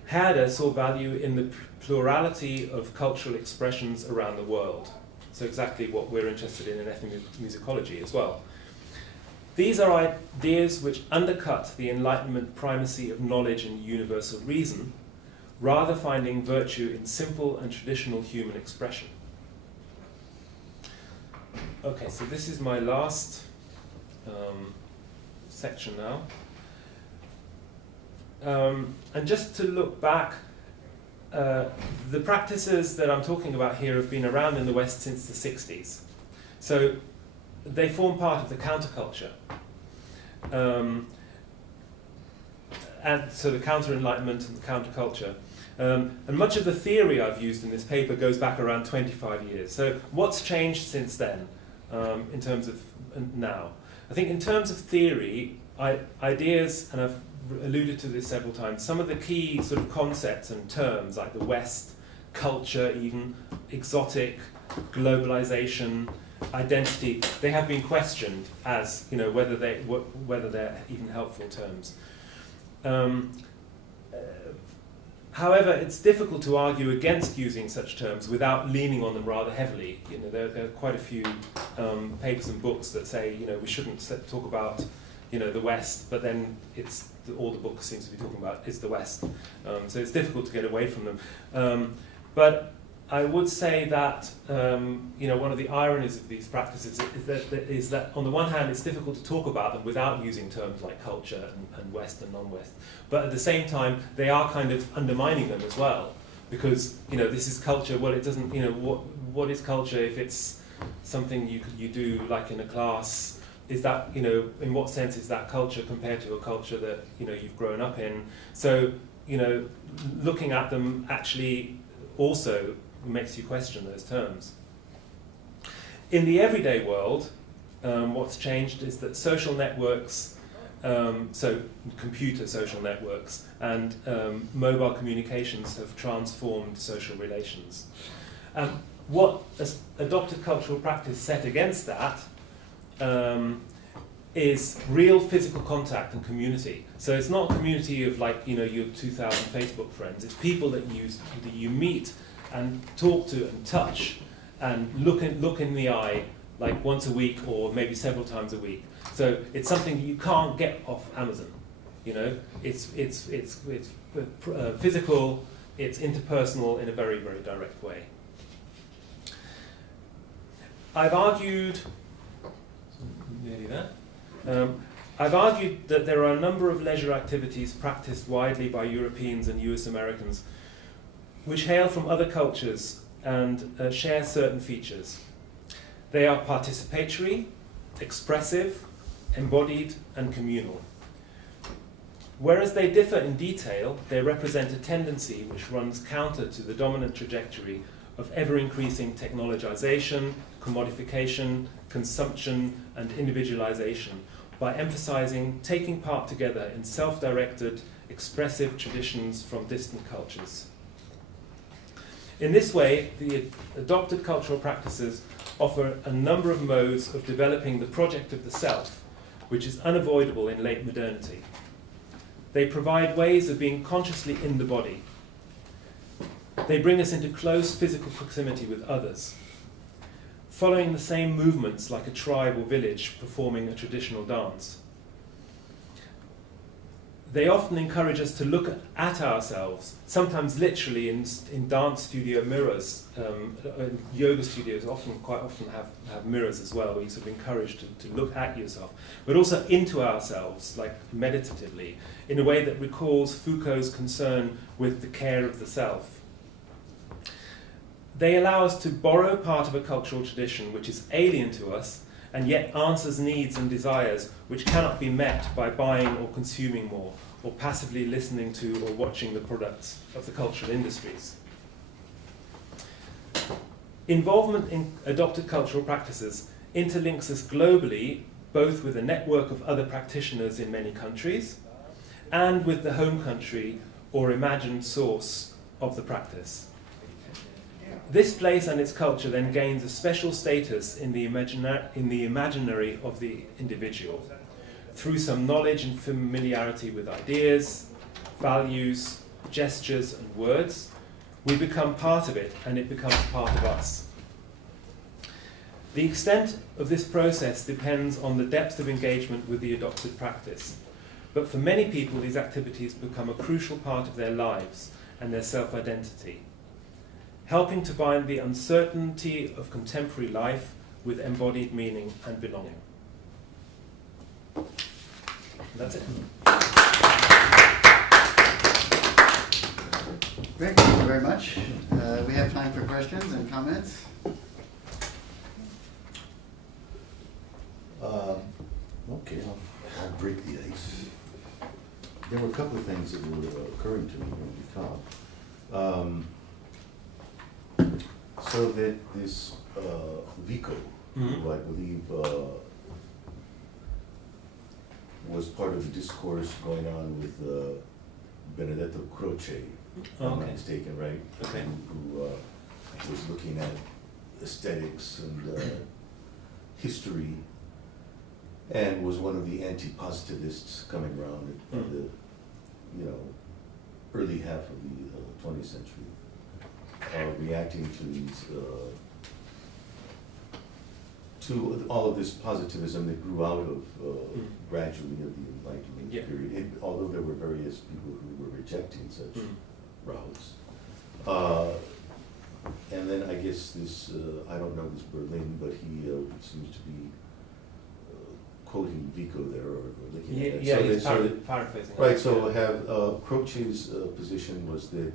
Herder saw value in the plurality of cultural expressions around the world. So exactly what we're interested in ethnomusicology as well. These are ideas which undercut the Enlightenment primacy of knowledge and universal reason, rather finding virtue in simple and traditional human expression. Okay, so this is my last section now. And just to look back, the practices that I'm talking about here have been around in the West since the 60s. So they form part of the counterculture. And so the counter-Enlightenment and the counterculture. And much of the theory I've used in this paper goes back around 25 years. So what's changed since then in terms of now? I think in terms of theory, ideas, and I've alluded to this several times, some of the key sort of concepts and terms like the West, culture even, exotic, globalization, identity, they have been questioned as, you know, whether they're even helpful terms. However, it's difficult to argue against using such terms without leaning on them rather heavily. You know, there are quite a few papers and books that say, you know, we shouldn't talk about, you know, the West, but then all the books seems to be talking about is the West. So it's difficult to get away from them. But I would say that, you know, one of the ironies of these practices is that on the one hand it's difficult to talk about them without using terms like culture and West and non-West. But at the same time, they are kind of undermining them as well. Because, you know, this is culture, well, it doesn't, you know, what is culture if it's something you do like in a class? Is that, you know, in what sense is that culture compared to a culture that, you know, you've grown up in? So, you know, looking at them actually also makes you question those terms. In the everyday world, what's changed is that social networks, so computer social networks and mobile communications have transformed social relations. What adopted cultural practice set against that is real physical contact and community. So it's not a community of like, you know, your 2,000 Facebook friends. It's people that you meet and talk to and touch and look in the eye like once a week or maybe several times a week. So it's something you can't get off Amazon. You know, it's physical. It's interpersonal in a very, very direct way. I've argued. Nearly there. I've argued that there are a number of leisure activities practiced widely by Europeans and US Americans which hail from other cultures and share certain features. They are participatory, expressive, embodied, and communal. Whereas they differ in detail, they represent a tendency which runs counter to the dominant trajectory of ever-increasing technologization, commodification, consumption, and individualization by emphasizing taking part together in self-directed, expressive traditions from distant cultures. In this way, the adopted cultural practices offer a number of modes of developing the project of the self, which is unavoidable in late modernity. They provide ways of being consciously in the body. They bring us into close physical proximity with others, following the same movements like a tribe or village performing a traditional dance. They often encourage us to look at ourselves, sometimes literally in dance studio mirrors. Yoga studios quite often have mirrors as well, where you're sort of encouraged to look at yourself, but also into ourselves, like meditatively, in a way that recalls Foucault's concern with the care of the self. They allow us to borrow part of a cultural tradition which is alien to us, and yet answers needs and desires which cannot be met by buying or consuming more, or passively listening to or watching the products of the cultural industries. Involvement in adopted cultural practices interlinks us globally, both with a network of other practitioners in many countries, and with the home country or imagined source of the practice. This place and its culture then gains a special status in the imaginary of the individual, through some knowledge and familiarity with ideas, values, gestures, and words. We become part of it, and it becomes part of us. The extent of this process depends on the depth of engagement with the adopted practice. But for many people, these activities become a crucial part of their lives and their self-identity, helping to bind the uncertainty of contemporary life with embodied meaning and belonging. That's it. Great, thank you very much. We have time for questions and comments. Okay, I'll break the ice. There were a couple of things that were occurring to me when we talked. So that this Vico, who I believe was part of the discourse going on with Benedetto Croce, if I'm not mistaken, right? Okay. Who was looking at aesthetics and history, and was one of the anti-positivists coming around at the, early half of the 20th century, reacting to these, to all of this positivism that grew out of gradually of the Enlightenment period, although there were various people who were rejecting such routes. And then I guess this, I don't know this Berlin, but he seems to be quoting Vico there, or looking at that. Yeah, So he's paraphrasing. right, so have, Croce's position was that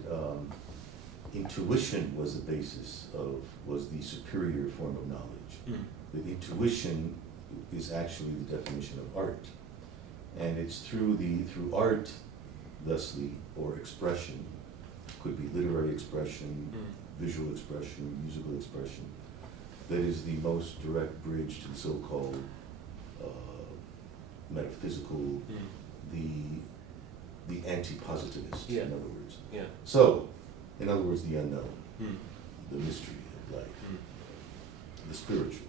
intuition was the basis of, was the superior form of knowledge. That intuition is actually the definition of art. And it's through art, thusly, or expression, could be literary expression, visual expression, musical expression, that is the most direct bridge to the so-called metaphysical, the anti-positivist, in other words. So, in other words, the unknown, the mystery of life, the spiritual,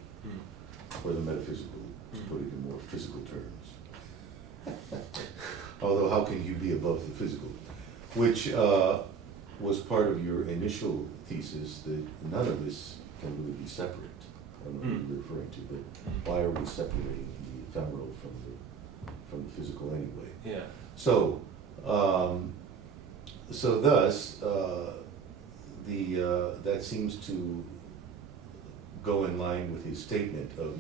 or the metaphysical, to put it in more physical terms. Although how can you be above the physical? Which was part of your initial thesis, that none of this can really be separate. I don't know what you're referring to, but why are we separating the ephemeral from the physical anyway? Yeah. So, thus, that seems to go in line with his statement of,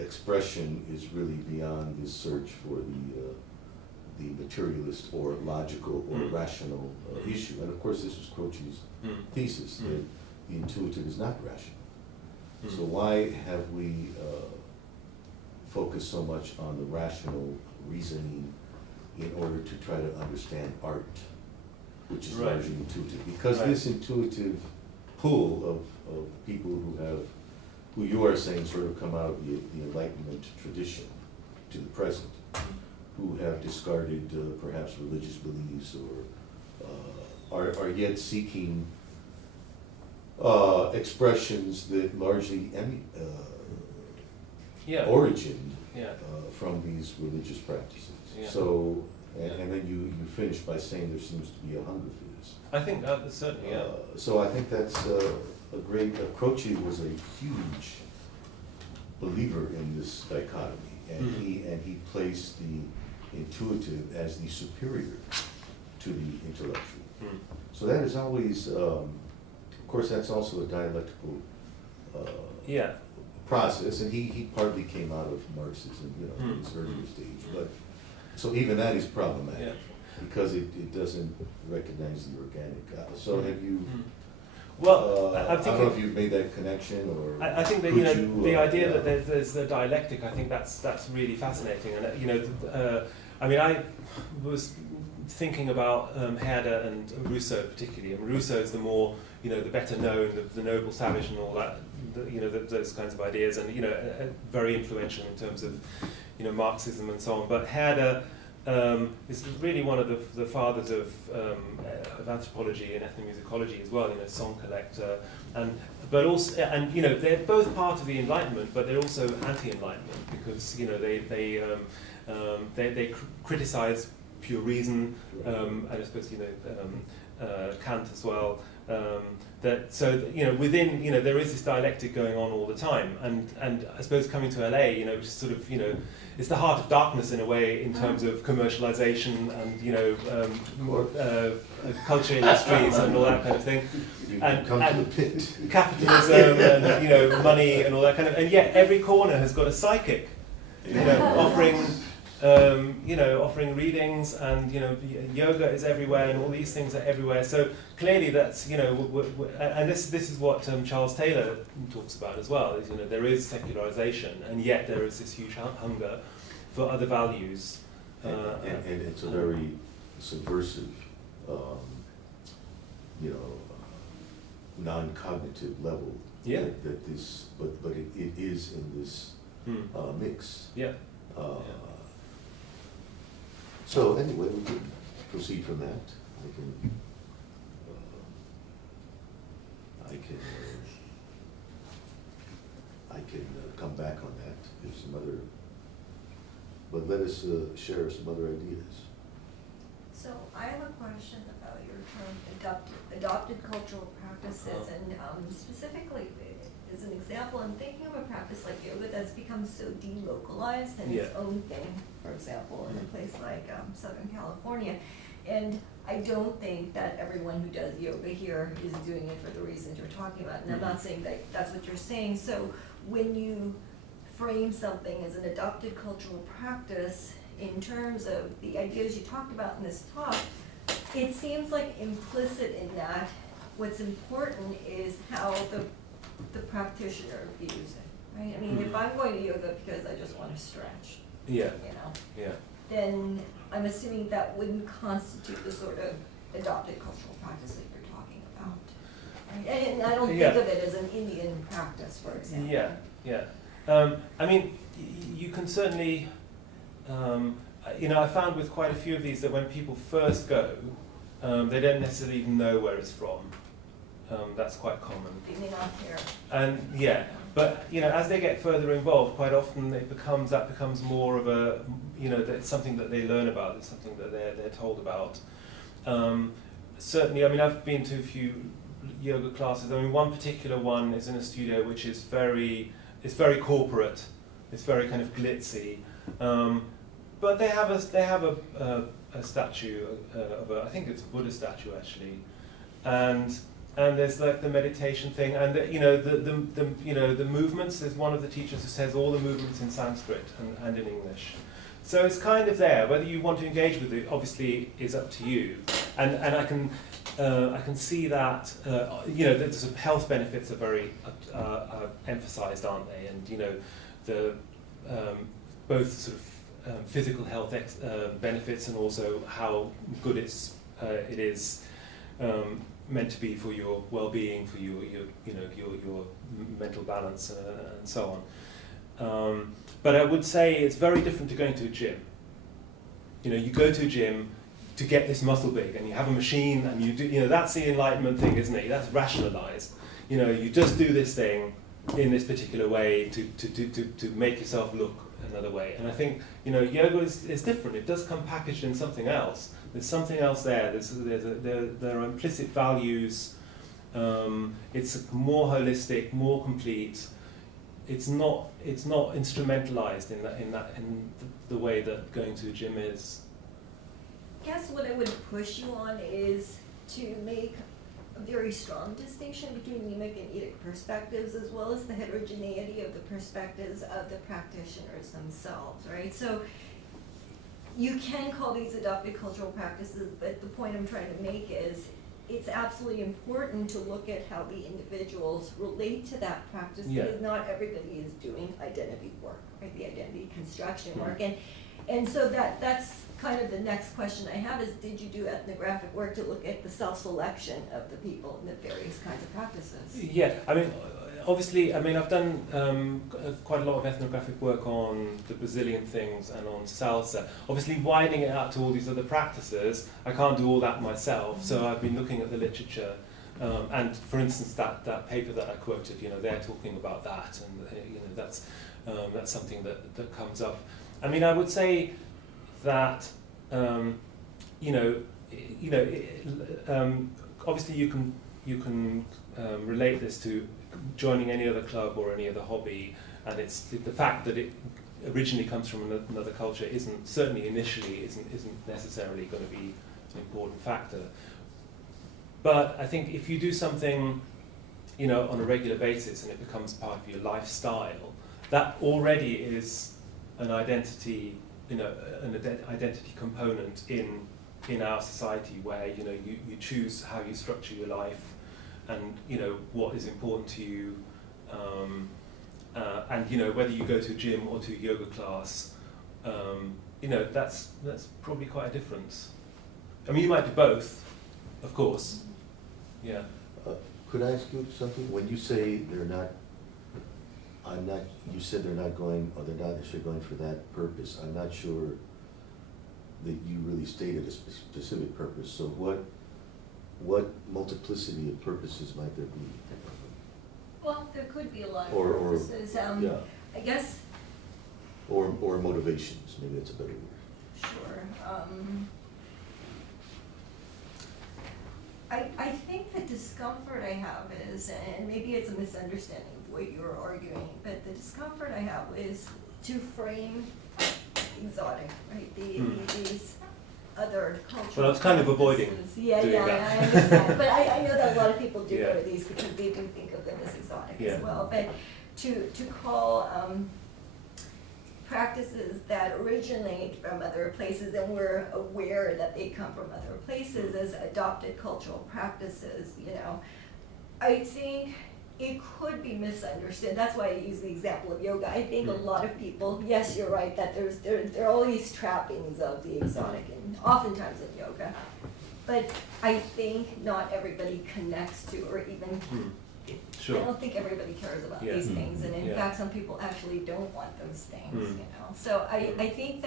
expression is really beyond this search for the materialist or logical or rational issue. And of course, this was Croce's thesis, that the intuitive is not rational. So why have we focused so much on the rational reasoning in order to try to understand art, which is largely intuitive? Because this intuitive pool of people who you are saying sort of come out of the Enlightenment tradition to the present, who have discarded perhaps religious beliefs, or are yet seeking expressions that largely origined from these religious practices. So, and then you finish by saying there seems to be a hunger for this. I think certainly, yeah. So I think that's a great, Croce was a huge believer in this dichotomy, and he placed the intuitive as the superior to the intellectual. So that is always, of course, that's also a dialectical process, and he partly came out of Marxism, in his earlier stage, but so even that is problematic because it doesn't recognize the organic. So have you? Well, I don't know if you've made that connection, or I think that the idea that there's the dialectic. I think that's really fascinating, and I mean, I was thinking about Herder and Rousseau particularly. And Rousseau is the more the better known, the noble savage, and all that. Those kinds of ideas, and very influential in terms of Marxism and so on. But Herder is really one of the fathers of anthropology and ethnomusicology as well. Song collector, but also they're both part of the Enlightenment, but they're also anti-Enlightenment because they criticize pure reason, and I suppose Kant as well. Within there is this dialectic going on all the time, and I suppose coming to LA, which is sort of it's the heart of darkness in a way in terms of commercialization and culture industries and all that kind of thing, and capitalism and money and all that kind of, and yet every corner has got a psychic, offering. Offering readings, and yoga is everywhere, and all these things are everywhere. So clearly, that's and this is what Charles Taylor talks about as well. Is there is secularization, and yet there is this huge hunger for other values. And it's a very subversive, non-cognitive level. Yeah. That this, but it is in this mix. Yeah. So anyway, we can proceed from that. I can come back on that. There's some other, but let us share some other ideas. So question about your term adopted cultural practices, and specifically, as an example, I'm thinking of a practice like yoga that's become so delocalized and its own thing, for example, in a place like Southern California. And I don't think that everyone who does yoga here is doing it for the reasons you're talking about. And I'm not saying that that's what you're saying. So when you frame something as an adopted cultural practice in terms of the ideas you talked about in this talk, it seems like implicit in that what's important is how the practitioner views it, right? I mean, if I'm going to yoga because I just want to stretch, you know, then I'm assuming that wouldn't constitute the sort of adopted cultural practice that you're talking about, right? And I don't think of it as an Indian practice, for example. I mean, you can certainly, you know, I found with quite a few of these that when people first go, they don't necessarily even know where it's from. That's quite common. They may not care. And but you know, as they get further involved, quite often that becomes more of a, you know, it's something that they learn about. It's something that they're told about. Certainly, I mean, I've been to a few yoga classes. I mean, one particular one is in a studio which is very corporate. It's very kind of glitzy. But they have a statue of I think it's a Buddha statue actually, and there's like the meditation thing, and you know the movements. There's one of the teachers who says all the movements in Sanskrit and in English. So it's kind of there. Whether you want to engage with it, obviously, is up to you. And I can see that you know the sort of health benefits are very emphasised, aren't they? And you know the both sort of physical health benefits and also how good it is meant to be for your well-being, for your mental balance and so on. But I would say it's very different to going to a gym. You know, you go to a gym to get this muscle big, and you have a machine, and you do. You know, that's the Enlightenment thing, isn't it? That's rationalized. You know, you just do this thing in this particular way to make yourself look another way. And I think, you know, yoga is different. It does come packaged in something else. There's something else there. There are implicit values. It's more holistic, more complete. It's not instrumentalized in the way that going to a gym is. I guess what I would push you on is to make a very strong distinction between mimic and Vedic perspectives, as well as the heterogeneity of the perspectives of the practitioners themselves, right? So you can call these adopted cultural practices, but the point I'm trying to make is it's absolutely important to look at how the individuals relate to that practice, because not everybody is doing identity work, right? The identity construction work. And so that's kind of the next question I have is, did you do ethnographic work to look at the self-selection of the people in the various kinds of practices? Yeah, I mean, obviously, I mean, I've done quite a lot of ethnographic work on the Brazilian things and on salsa. Obviously, widening it out to all these other practices, I can't do all that myself, so I've been looking at the literature. And for instance, that paper that I quoted, you know, they're talking about that, and you know, that's something that comes up. I mean, I would say that obviously you can relate this to joining any other club or any other hobby, and it's the fact that it originally comes from another culture certainly initially isn't necessarily going to be an important factor. But I think if you do something, you know, on a regular basis and it becomes part of your lifestyle, that already is an identity, you know, an identity component in our society, where you know you choose how you structure your life, and you know what is important to you, and you know whether you go to a gym or to a yoga class, you know that's probably quite a difference. I mean, you might do both, of course. Yeah. Could I ask you something? When you say they're not, you said they're not going, or they're not necessarily going for that purpose. I'm not sure that you really stated a specific purpose. So what multiplicity of purposes might there be? Well, there could be a lot of purposes. I guess. Or motivations, maybe that's a better word. Sure. I think the discomfort I have is, and maybe it's a misunderstanding of what you're arguing, but the discomfort I have is to frame exotic, right? These other cultural Well, I was kind of avoiding practices. Yeah, doing yeah, that. I understand. But I know that a lot of people do Yeah. go to these because they do think of them as exotic Yeah. as well. But to call practices that originate from other places and we're aware that they come from other places as adopted cultural practices, you know, I think it could be misunderstood. That's why I use the example of yoga. I think a lot of people, yes, you're right, that there are all these trappings of the exotic and oftentimes in yoga. But I think not everybody connects to or even I don't think everybody cares about Yeah. these things, and in Yeah. fact, some people actually don't want those things, you know. So I think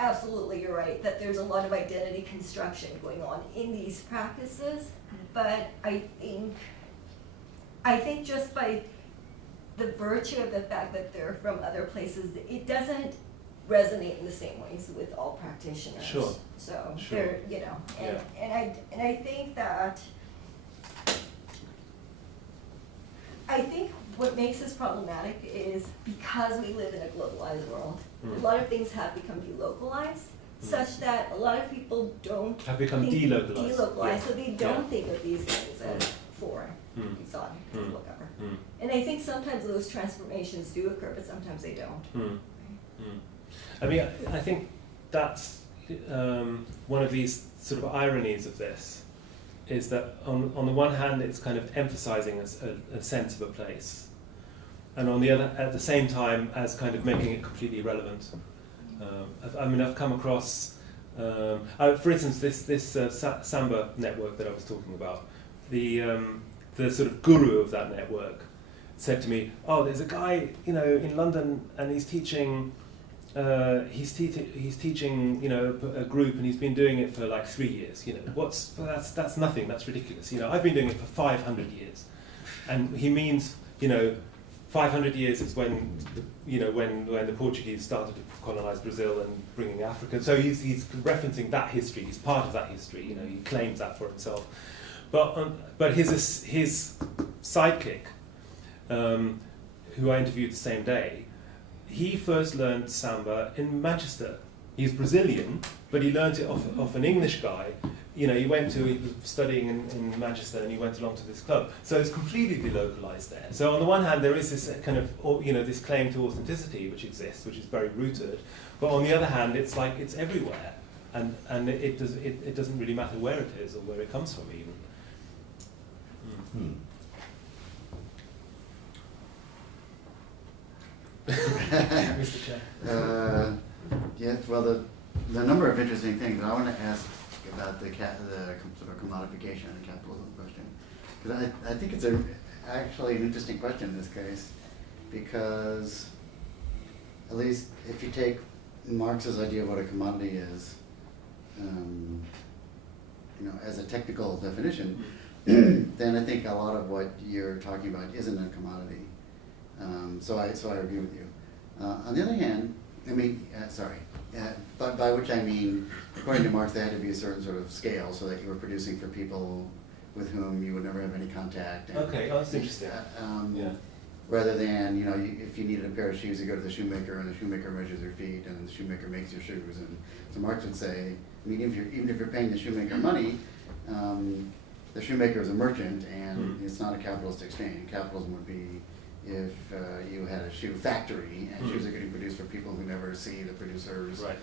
absolutely you're right, that there's a lot of identity construction going on in these practices, but I think just by the virtue of the fact that they're from other places, it doesn't resonate in the same ways with all practitioners. Sure. So Sure. they're, you know, and I think that what makes this problematic is because we live in a globalized world, a lot of things have become delocalized, such that a lot of people don't Have become think delocalized. Yeah. so they don't think of these things as foreign, exotic, whatever. And I think sometimes those transformations do occur, but sometimes they don't. I mean, I think that's one of these sort of ironies of this, is that on the one hand it's kind of emphasizing a sense of a place, and on the other, at the same time, as kind of making it completely irrelevant. I've come across, for instance, this Samba network that I was talking about. The sort of guru of that network said to me, "Oh, there's a guy, you know, in London, and he's teaching." He's teaching, you know, a group, and he's been doing it for like 3 years. You know, that's nothing. That's ridiculous. You know, I've been doing it for 500 years, and he means, you know, 500 years is when, when the Portuguese started to colonize Brazil and bringing Africa. So he's referencing that history. He's part of that history. You know, he claims that for himself. But his sidekick, who I interviewed the same day. He first learned samba in Manchester. He's Brazilian, but he learned it off an English guy. You know, he was studying in Manchester, and he went along to this club. So it's completely delocalized there. So on the one hand, there is this kind of, this claim to authenticity which exists, which is very rooted. But on the other hand, it's like it's everywhere, and it doesn't really matter where it is or where it comes from even. Mr. Chair. Yes, well, the number of interesting things I want to ask about the sort of commodification and the capitalism question, because I think it's actually an interesting question in this case, because at least if you take Marx's idea of what a commodity is, as a technical definition, then I think a lot of what you're talking about isn't a commodity. So I agree with you. On the other hand, but by which I mean, according to Marx, there had to be a certain sort of scale so that you were producing for people with whom you would never have any contact. And, okay, that's interesting. Rather than, if you needed a pair of shoes, you go to the shoemaker, and the shoemaker measures your feet, and the shoemaker makes your shoes. And so Marx would say, even if you're paying the shoemaker money, the shoemaker is a merchant, and it's not a capitalist exchange. Capitalism would be if you had a shoe factory, and shoes are getting produced for people who never see the producers. Right.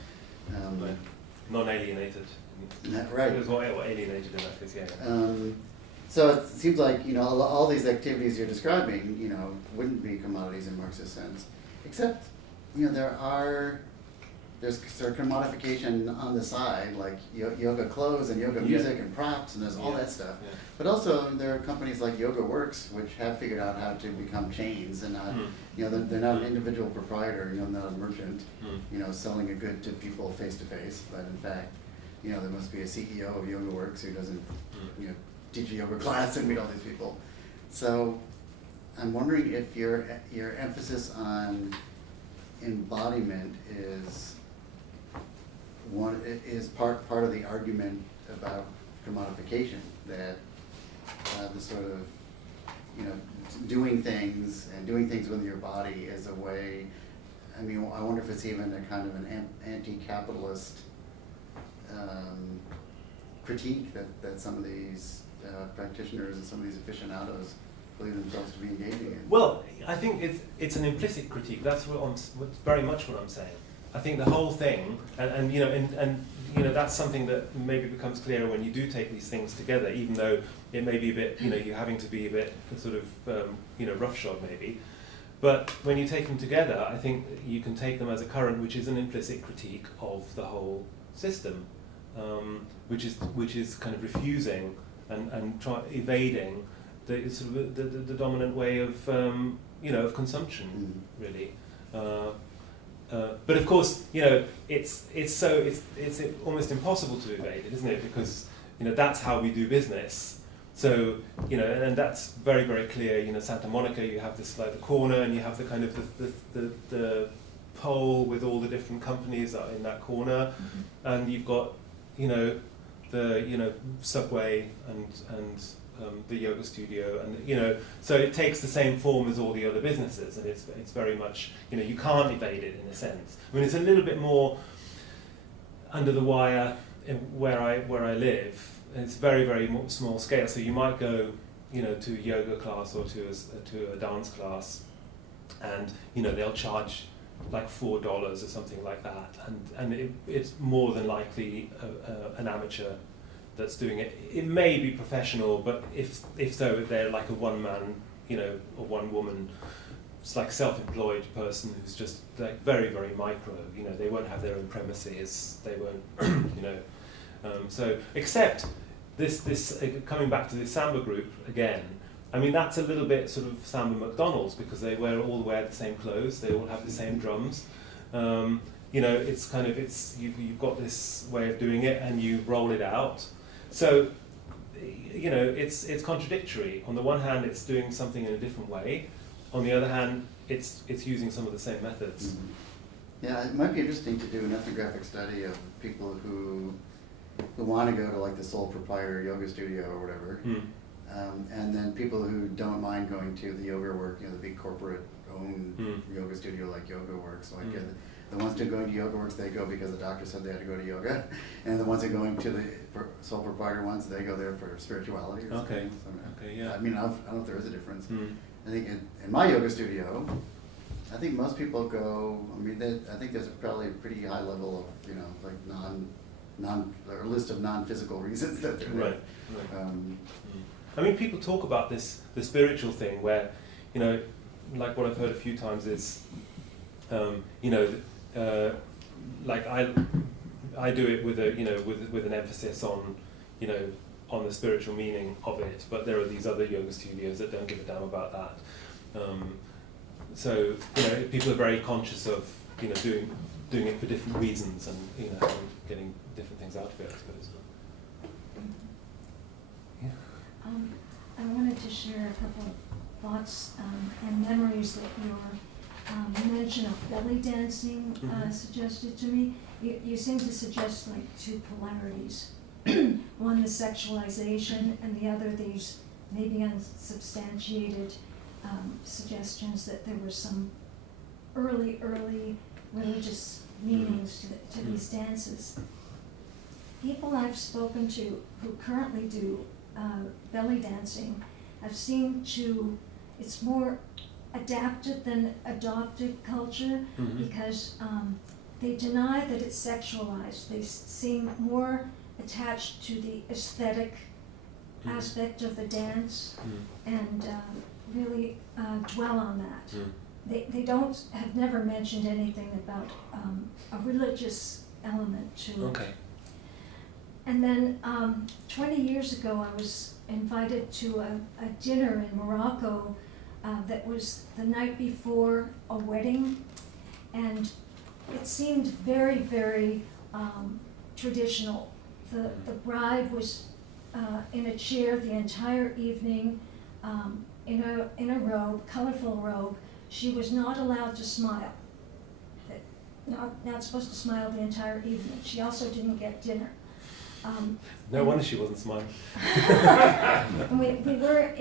Non-alienated. Right. It was alienated in that case, yeah. So it seems like, all these activities you're describing, wouldn't be commodities in Marxist sense, except, there's commodification on the side, like yoga clothes and yoga music and props, and there's all that stuff. Yeah. But also there are companies like Yoga Works, which have figured out how to become chains, and not, they're not an individual proprietor, not a merchant, selling a good to people face to face. But in fact, there must be a CEO of Yoga Works who doesn't, teach a yoga class and meet all these people. So I'm wondering if your emphasis on embodiment is part of the argument about commodification, that the sort of, doing things with your body as a way. I mean, I wonder if it's even a kind of an anti-capitalist critique that some of these practitioners and some of these aficionados believe themselves to be engaging in. Well, I think it's an implicit critique. That's very much what I'm saying. I think the whole thing, and that's something that maybe becomes clearer when you do take these things together, even though it may be a bit, you're having to be a bit sort of, roughshod maybe. But when you take them together, I think you can take them as a current, which is an implicit critique of the whole system, which is kind of refusing and evading the sort of the dominant way of of consumption, really. But of course, it's almost impossible to evade it, isn't it? Because that's how we do business. So and that's very, very clear. Santa Monica, you have this like the corner, and you have the kind of the pole with all the different companies that are in that corner, and you've got the subway and the yoga studio, and so it takes the same form as all the other businesses, and it's very much you can't evade it in a sense. I mean, it's a little bit more under the wire where I live. It's very, very small scale. So you might go to a yoga class or to a dance class, and they'll charge like $4 or something like that, and it's more than likely an amateur that's doing it. It may be professional, but if so, they're like a one-man, or one-woman, it's like self-employed person who's just like very, very micro. They won't have their own premises. They won't, so except this coming back to this Samba group again. I mean, that's a little bit sort of Samba McDonald's, because they all wear the same clothes. They all have the same drums. It's kind of you've got this way of doing it, and you roll it out. So, it's contradictory. On the one hand, it's doing something in a different way. On the other hand, it's using some of the same methods. Mm-hmm. Yeah, it might be interesting to do an ethnographic study of people who want to go to like the sole proprietor yoga studio or whatever, and then people who don't mind going to the yoga work, the big corporate owned yoga studio like Yoga Works. Like the ones who are going to Yoga Works, they go because the doctor said they had to go to yoga, and the ones who are going to the sole proprietor ones, they go there for spirituality or something. Okay, yeah. I mean, I don't know if there is a difference. I think in my yoga studio, I think most people go. I mean, I think there's probably a pretty high level of like or list of non-physical reasons that they're there. Right. I mean, people talk about the spiritual thing, where like what I've heard a few times is like I do it with with an emphasis on on the spiritual meaning of it, but there are these other yoga studios that don't give a damn about that. So people are very conscious of doing it for different reasons, and getting different things out of it, I suppose. Yeah. I wanted to share a couple of thoughts and memories that your mention of belly dancing suggested to me. You seem to suggest like two polarities. One, the sexualization, and the other, these maybe unsubstantiated suggestions that there were some early religious meanings to these dances. People I've spoken to who currently do belly dancing have seemed to, it's more adapted than adopted culture, because they deny that it's sexualized. They seem more attached to the aesthetic aspect of the dance and really dwell on that. They have never mentioned anything about a religious element to it. Okay. And then 20 years ago, I was invited to a dinner in Morocco that was the night before a wedding, and it seemed very, very traditional. The bride was in a chair the entire evening, in a robe, colorful robe. She was not allowed to smile. Not supposed to smile the entire evening. She also didn't get dinner. No wonder she wasn't smiling. we were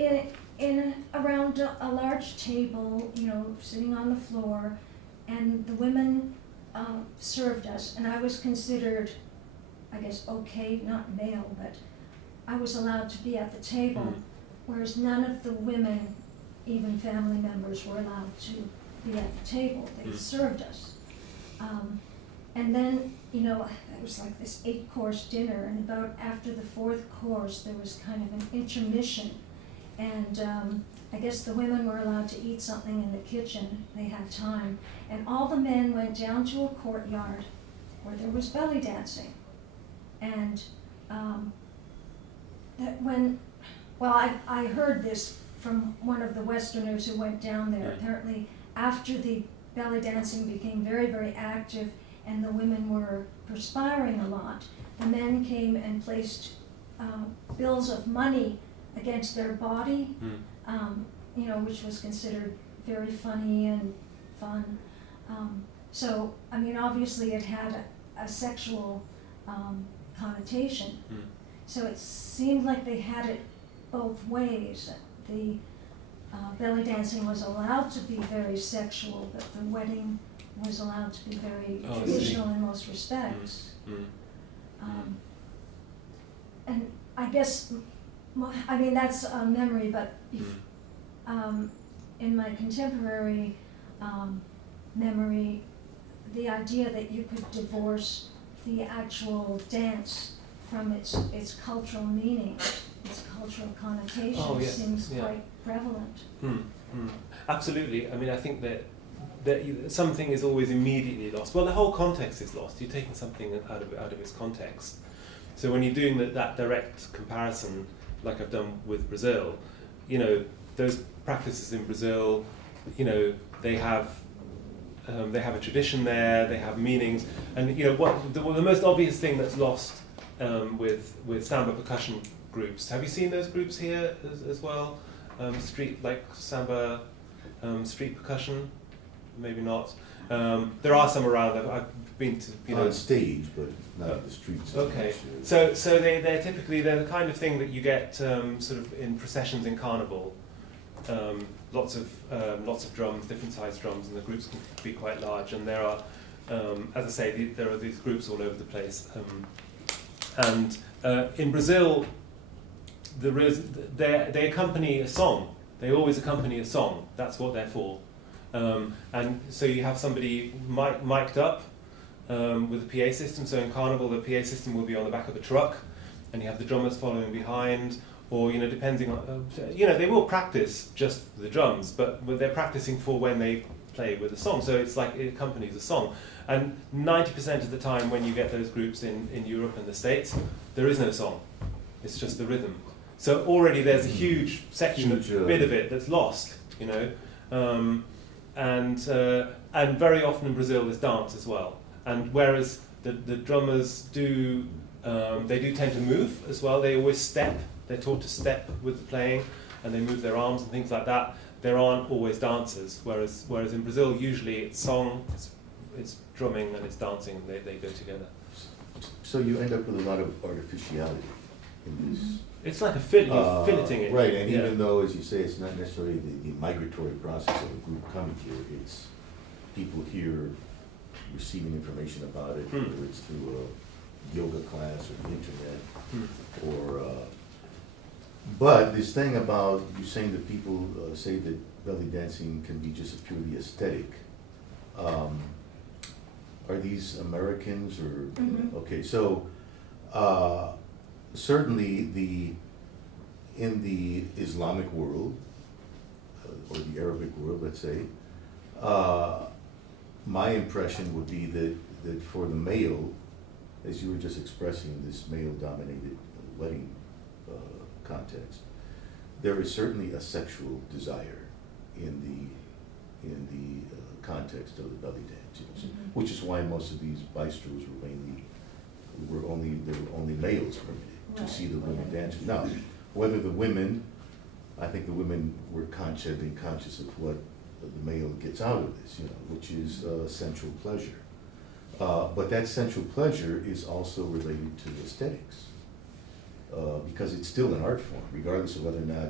in around a large table, you know, sitting on the floor, and the women served us, and I was considered, I guess, okay, not male, but I was allowed to be at the table, whereas none of the women, even family members, were allowed to be at the table. They served us. And then, you know, it was like this 8-course dinner, and about after the 4th course, there was kind of an intermission. And I guess the women were allowed to eat something in the kitchen. They had time. And all the men went down to a courtyard where there was belly dancing. And I heard this from one of the Westerners who went down there. Apparently, after the belly dancing became very, very active and the women were perspiring a lot, the men came and placed bills of money against their body, you know, which was considered very funny and fun. So, I mean, obviously it had a sexual connotation. So it seemed like they had it both ways. The belly dancing was allowed to be very sexual, but the wedding was allowed to be very traditional in most respects. And I guess, I mean, that's a memory, but in my contemporary memory, the idea that you could divorce the actual dance from its cultural meaning, its cultural connotation seems quite prevalent. Absolutely. I mean, I think that something is always immediately lost. Well, the whole context is lost. You're taking something out of its context. So when you're doing that direct comparison, like I've done with Brazil, you know, those practices in Brazil, you know, they have a tradition there. They have meanings, and you know the most obvious thing that's lost with samba percussion groups. Have you seen those groups here as well? Street, like samba, street percussion. Maybe not. There are some around. I've been to, you know, on stage, but not in the streets. Okay, so they're typically the kind of thing that you get sort of in processions in carnival. Lots of drums, different sized drums, and the groups can be quite large. And there are, as I say, there are these groups all over the place. And in Brazil, they accompany a song. They always accompany a song. That's what they're for. And so you have somebody mic'd up with a PA system. So in Carnival, the PA system will be on the back of a truck, and you have the drummers following behind. Or, you know, depending on, you know, they will practice just the drums, but they're practicing for when they play with a song. So it's like it accompanies a song. And 90% of the time when you get those groups in Europe and the States, there is no song. It's just the rhythm. So already there's a huge section, bit of it that's lost, you know. And very often in Brazil there's dance as well. And whereas the drummers do tend to move as well. They always step. They're taught to step with the playing, and they move their arms and things like that. There aren't always dancers. Whereas in Brazil, usually it's song, it's drumming, and it's dancing. And they go together. So you end up with a lot of artificiality in this. It's like you're filleting it. Right, and even though, as you say, it's not necessarily the migratory process of a group coming here, it's people here receiving information about it, whether it's through a yoga class or the internet, or but this thing about you saying that people say that belly dancing can be just purely aesthetic. Are these Americans or okay? So certainly in the Islamic world or the Arabic world, let's say, my impression would be that for the male, as you were just expressing, this male-dominated wedding context, there is certainly a sexual desire in the context of the belly dance, which is why most of these bistros were only males permitted to see the women dancing. Now, whether the women, I think the women were being conscious of what the male gets out of this, you know, which is sensual pleasure. But that sensual pleasure is also related to aesthetics. because it's still an art form, regardless of whether or not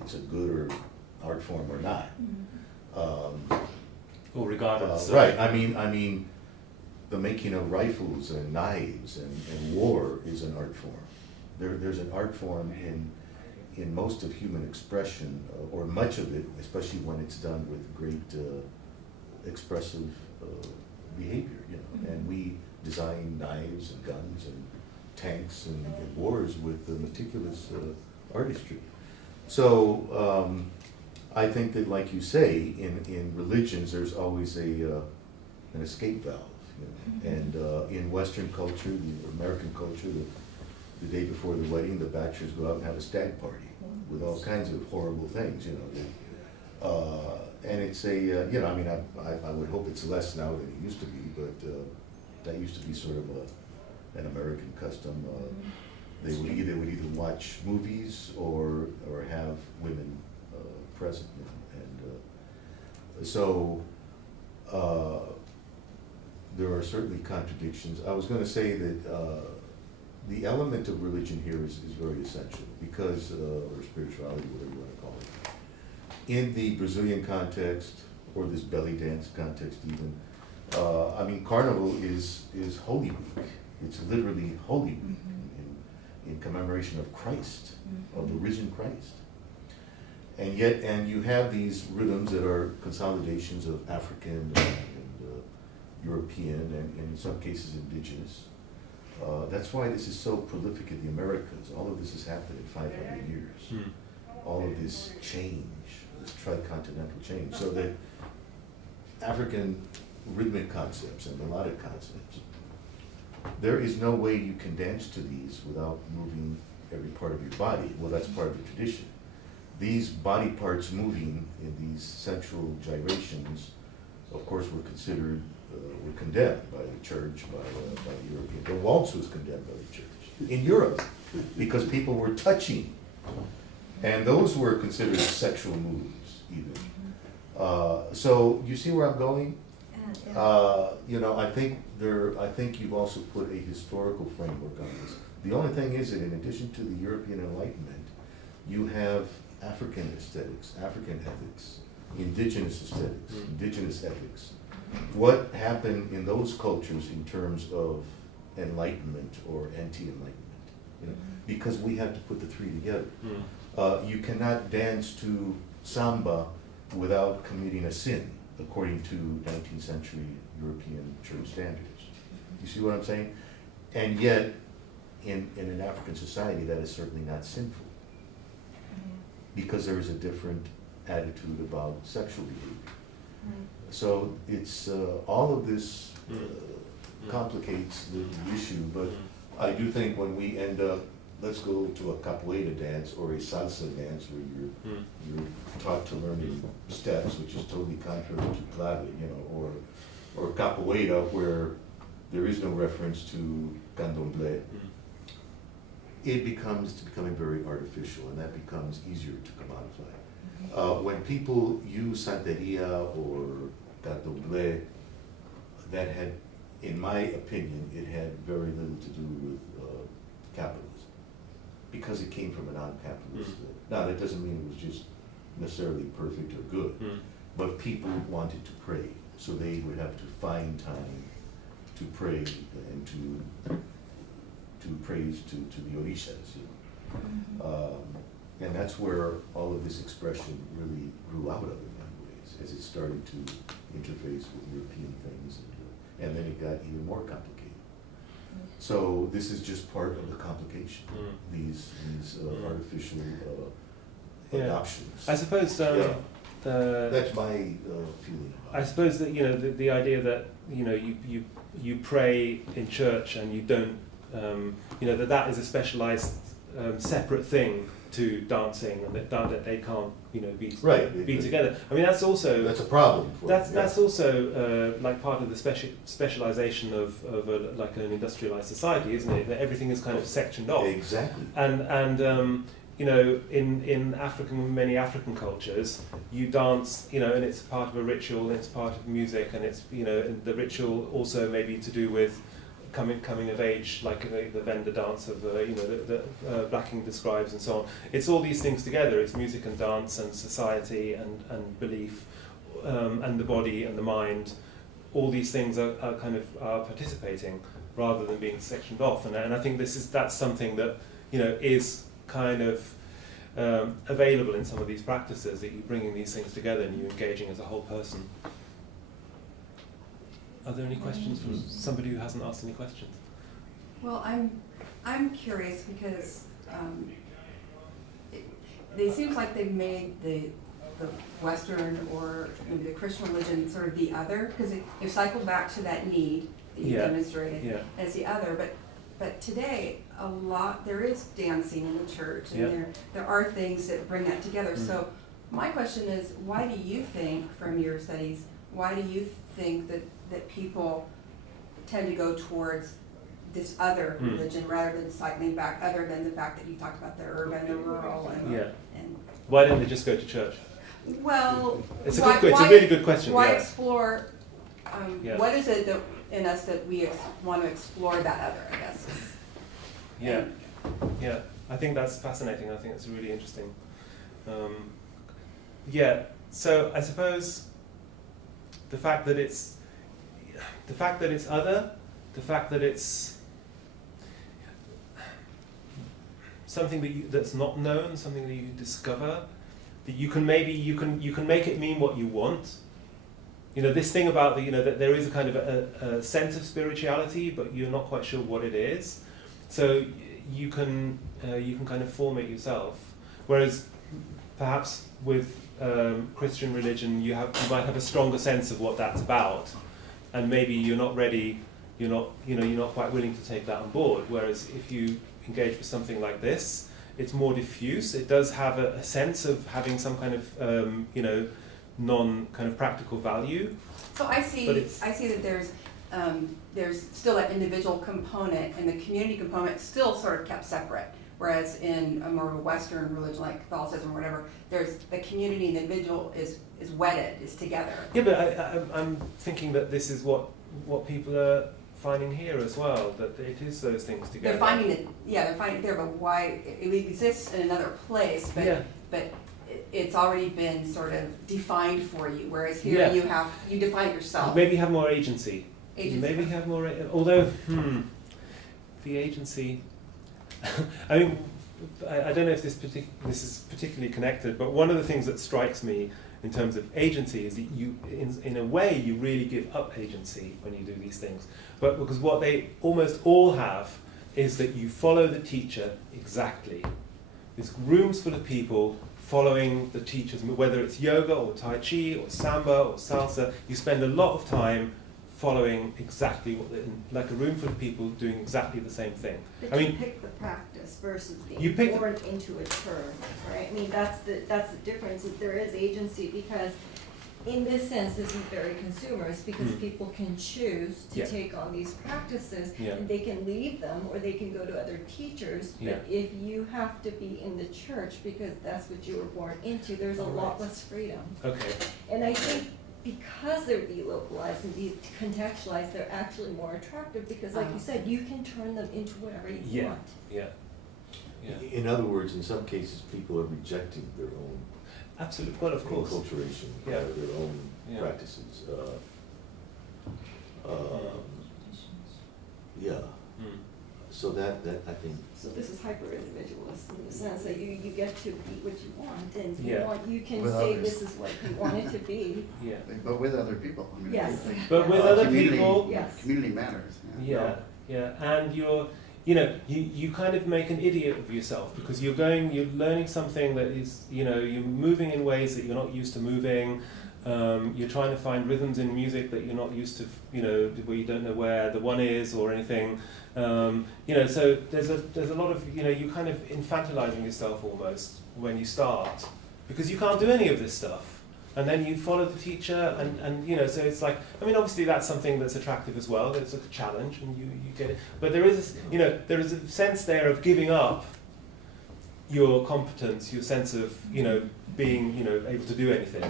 it's a good or art form or not. Or regardless. Right. I mean, the making of rifles and knives and war is an art form. There's an art form in most of human expression, or much of it, especially when it's done with great expressive behavior. You know, and we design knives and guns and tanks and wars with meticulous artistry. So I think that, like you say, in religions there's always an escape valve. You know? And in Western culture, the American culture, the day before the wedding, the bachelors go out and have a stag party with all kinds of horrible things. You know, and it's a you know, I mean, I would hope it's less now than it used to be, but that used to be sort of an American custom. They would either watch movies or have women present, you know, and so there are certainly contradictions. I was going to say that the element of religion here is very essential because, or spirituality, whatever you want to call it. In the Brazilian context, or this belly dance context even, I mean, Carnival is Holy Week. It's literally Holy Week in commemoration of Christ, of the risen Christ. And yet, you have these rhythms that are consolidations of African and European and in some cases indigenous. That's why this is so prolific in the Americas. All of this has happened in 500 years. All of this change, this tricontinental change. So that African rhythmic concepts and melodic concepts, there is no way you can dance to these without moving every part of your body. Well, that's part of the tradition. These body parts moving in these central gyrations, of course, were considered, were condemned by the church, by the European. The waltz was condemned by the church in Europe because people were touching, and those were considered sexual moves even. So you see where I'm going? You know, I think you've also put a historical framework on this. The only thing is that in addition to the European Enlightenment, you have African aesthetics, African ethics, indigenous aesthetics, indigenous ethics. What happened in those cultures in terms of enlightenment or anti-enlightenment? You know, because we have to put the three together. You cannot dance to samba without committing a sin, according to 19th century European church standards. You see what I'm saying? And yet, in an African society, that is certainly not sinful, because there is a different attitude about sexual behavior. So it's all of this complicates the issue, but I do think when we end up, let's go to a capoeira dance or a salsa dance where you're taught to learn in steps, which is totally contrary to clave, you know, or capoeira where there is no reference to candomblé. It's becoming very artificial, and that becomes easier to commodify. When people use santeria or candomblé, that had, in my opinion, it had very little to do with capitalism, because it came from a non-capitalist. Now, that doesn't mean it was just necessarily perfect or good, but people wanted to pray, so they would have to find time to pray and to praise to the orishas, you know. And that's where all of this expression really grew out of in many ways, as it started to interface with European things, and then it got even more complicated. So this is just part of the complication, these artificial adoptions. I suppose that's my feeling about it. I suppose that, you know, the idea that, you know, you pray in church and you don't, you know, that is a specialized separate thing to dancing, and that they can't, you know, be together. I mean, that's also a problem. That's also like part of the specialization of like an industrialized society, isn't it? That everything is kind of sectioned off. Exactly. And you know, in many African cultures, you dance, you know, and it's part of a ritual, and it's part of music, and it's, you know, and the ritual also maybe to do with coming of age, like the vendor dance of the Blacking describes and so on. It's all these things together. It's music and dance and society and belief and the body and the mind. All these things are participating rather than being sectioned off. And I think that's something that is kind of available in some of these practices, that you're bringing these things together and you're engaging as a whole person. Are there any questions from somebody who hasn't asked any questions? Well, I'm curious because it seems like they've made the Western or maybe the Christian religion sort of the other, because they've cycled back to that need that you demonstrated as the other. But today, there is dancing in the church, and there are things that bring that together. So my question is, why do you think, from your studies, why do you think that people tend to go towards this other religion rather than cycling back, other than the fact that you talked about the urban, the rural, and why don't they just go to church? Well, it's a really good question. Why explore? What is it in us that we want to explore that other? I guess. Yeah. I think that's fascinating. I think it's really interesting. So I suppose the fact that it's other, the fact that it's something that's not known, something that you discover, that you can make it mean what you want. This thing about that there is a kind of a sense of spirituality, but you're not quite sure what it is. So you can kind of form it yourself. Whereas perhaps with Christian religion, you might have a stronger sense of what that's about, and maybe you're not ready. You're not quite willing to take that on board. Whereas if you engage with something like this, it's more diffuse. It does have a sense of having some kind of non kind of practical value. So I see that there's still that individual component, and the community component still sort of kept separate. Whereas in a more Western religion like Catholicism or whatever, there's the community and the individual is wedded, is together. Yeah, but I'm thinking that this is what people are finding here as well, that it is those things together. They're finding it there, but why it exists in another place, but it's already been sort of defined for you, whereas here you define it yourself. Maybe have more agency. Maybe have more, although, the agency, I mean, I don't know if this is particularly connected, but one of the things that strikes me in terms of agency is that you, in a way, you really give up agency when you do these things. But because what they almost all have is that you follow the teacher exactly. There's rooms full of people following the teachers, whether it's yoga or tai chi or samba or salsa. You spend a lot of time following exactly like a room full of people doing exactly the same thing. But you pick the practice versus being born into a church, right? I mean, that's the difference. Is there is agency, because in this sense, this is very consumerist, because people can choose to take on these practices, and they can leave them or they can go to other teachers. But if you have to be in the church because that's what you were born into, there's a lot less freedom. Okay. And I think because they're delocalized and decontextualized, they're actually more attractive because, like you said, you can turn them into whatever you want. In other words, in some cases, people are rejecting their own enculturation, their own practices. So that I think. So this is hyper-individualist in the sense that you get to be what you want, and you can with say others. this is what you want it to be. But with other people. I mean, But with other people, community matters. And you kind of make an idiot of yourself because you're learning something that is, you're moving in ways that you're not used to moving. You're trying to find rhythms in music that you're not used to, where you don't know where the one is or anything. So there's a lot of, you kind of infantilizing yourself almost when you start because you can't do any of this stuff. And then you follow the teacher and so it's like, I mean, obviously that's something that's attractive as well. It's a challenge and you get it. But there is, there is a sense there of giving up your competence, your sense of, being, able to do anything.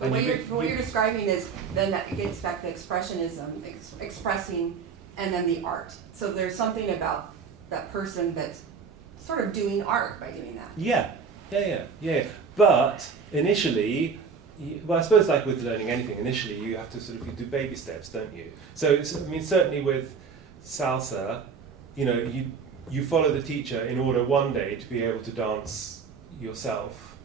But what you're describing is then that gets back to expressionism, expressing and then the art. So there's something about that person that's sort of doing art by doing that. Yeah. But initially, well, I suppose like with learning anything, initially you have to sort of you do baby steps, don't you? So I mean, certainly with salsa, you follow the teacher in order one day to be able to dance yourself,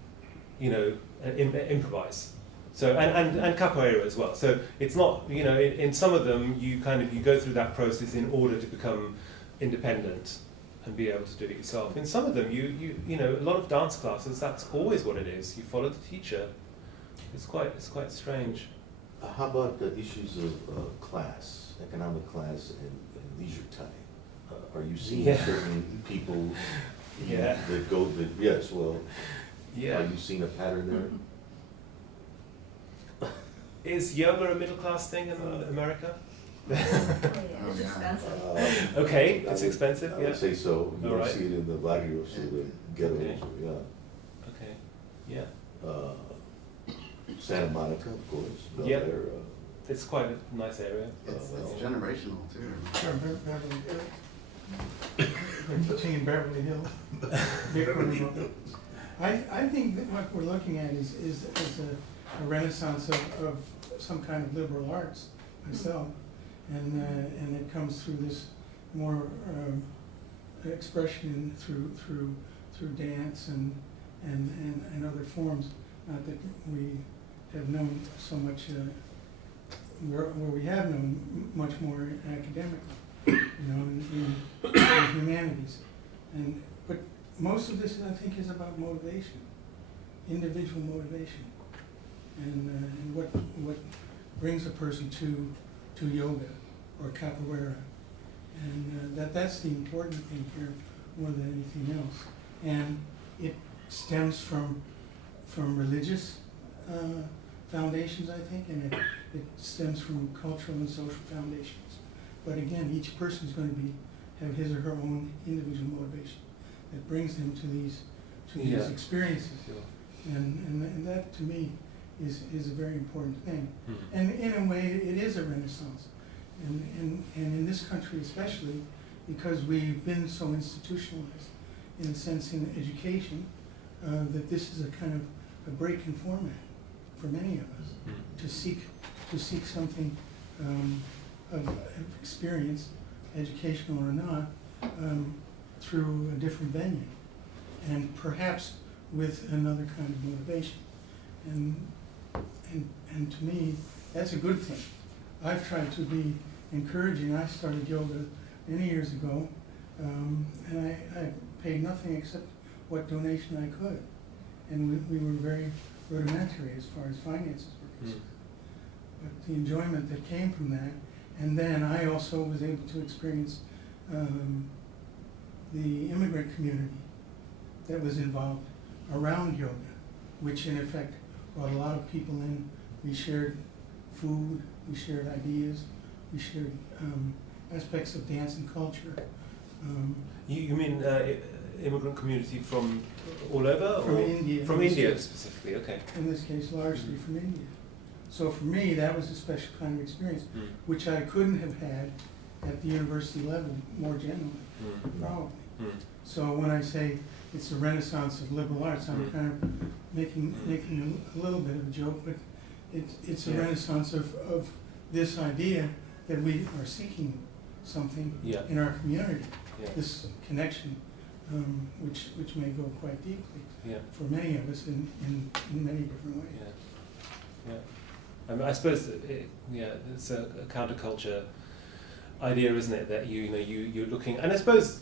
improvise. So and capoeira as well. So it's not, in some of them you go through that process in order to become independent and be able to do it yourself. In some of them, a lot of dance classes, that's always what it is. You follow the teacher. It's quite strange. How about the issues of class, economic class, and leisure time? Are you seeing certain people that go? Yes, well. Yeah. Are you seeing a pattern there? Is yoga a middle class thing in America? It's expensive. Okay, it's expensive. I would say so. You All don't right. see it in the barrios or the ghettos. Okay. Yeah. Okay. Yeah. Santa Monica, of course. Bel Yeah. Air, It's quite a nice area. It's generational too. Beverly Hills. Between Beverly Hills. I think that what we're looking at is a renaissance of some kind of liberal arts myself, and it comes through this more expression through dance and other forms. Not that we have known so much, where we have known much more academically, in humanities, but most of this, I think, is about motivation, individual motivation, and what brings a person to yoga or capoeira, and that's the important thing here more than anything else. And it stems from religious foundations, I think, and it stems from cultural and social foundations. But again, each person is going to have his or her own individual motivation that brings them to these experiences, and that to me is a very important thing. Mm-hmm. And in a way, it is a renaissance, and in this country especially, because we've been so institutionalized, in a sense, in education, that this is a kind of a break in format for many of us to seek something of experience, educational or not, through a different venue, and perhaps with another kind of motivation. And to me, that's a good thing. I've tried to be encouraging. I started yoga many years ago, and I paid nothing except what donation I could. And we were very rudimentary as far as finances were concerned. But the enjoyment that came from that, and then I also was able to experience the immigrant community that was involved around yoga, which in effect brought a lot of people in. We shared food, we shared ideas, we shared aspects of dance and culture. You mean immigrant community from all over? From or India. From India specifically, okay. In this case, largely from India. So for me, that was a special kind of experience, which I couldn't have had at the university level more generally, probably. So when I say it's a renaissance of liberal arts, I'm kind of making a little bit of a joke, but it's a renaissance of this idea that we are seeking something in our community, this connection, which may go quite deeply for many of us in many different ways. I mean, I suppose it's a counterculture idea, isn't it? That you're looking, and I suppose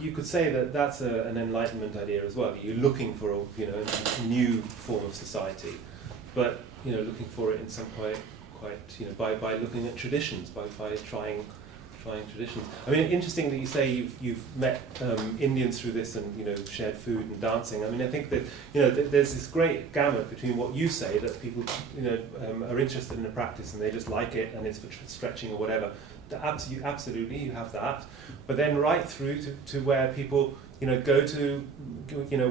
you could say that that's an Enlightenment idea as well. You're looking for a new form of society, but looking for it in some quite by looking at traditions, by trying traditions. I mean, interesting that you say you've met Indians through this and shared food and dancing. I mean, I think that there's this great gamut between what you say, that people are interested in the practice and they just like it and it's for stretching or whatever. Absolutely, you have that. But then right through to where people go to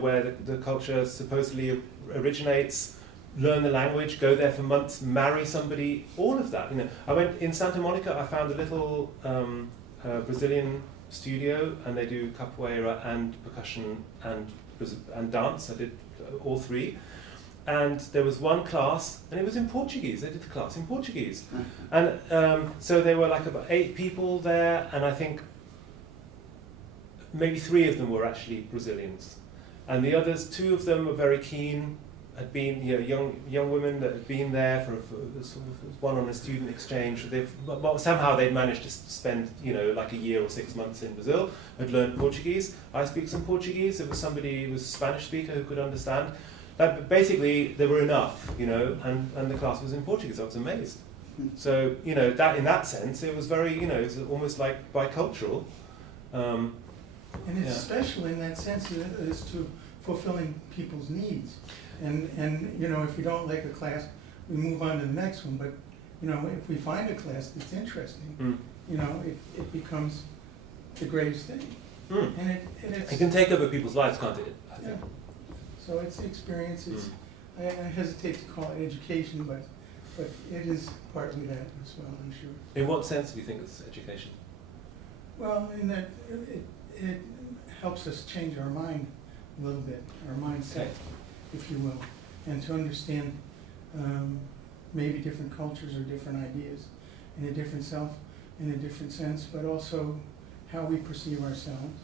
where the culture supposedly originates, learn the language, go there for months, marry somebody, all of that. I went in Santa Monica. I found a little Brazilian studio, and they do capoeira and percussion and dance. I did all three. And there was one class, and it was in Portuguese. They did the class in Portuguese. And so there were like about 8 people there, and I think maybe 3 of them were actually Brazilians. And the others, 2 of them were very keen, had been young women that had been there for sort of one on a student exchange. Somehow they'd managed to spend like a year or 6 months in Brazil, had learned Portuguese. I speak some Portuguese. There was somebody who was a Spanish speaker who could understand. But basically, there were enough, and the class was in Portuguese. I was amazed. So, that in that sense, it was very, it was almost like bicultural. And it's special in that sense as to fulfilling people's needs. And if we don't like a class, we move on to the next one. But, if we find a class that's interesting, it becomes the greatest thing. And it can take over people's lives, can't it? I think. Yeah. So it's experience. I hesitate to call it education, but it is partly that as well, I'm sure. In what sense do you think it's education? Well, in that it helps us change our mind a little bit, our mindset, if you will, and to understand maybe different cultures or different ideas in a different self, in a different sense, but also how we perceive ourselves.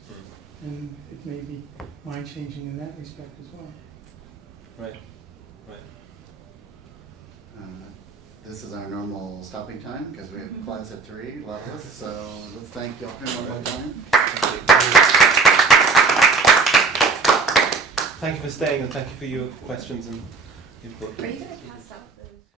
And it may be mind-changing in that respect as well. Right. This is our normal stopping time because we have class at 3, a lot of us. So let's thank Jochen one more time. Thank you for staying, and thank you for your questions and input. Are you going to pass out?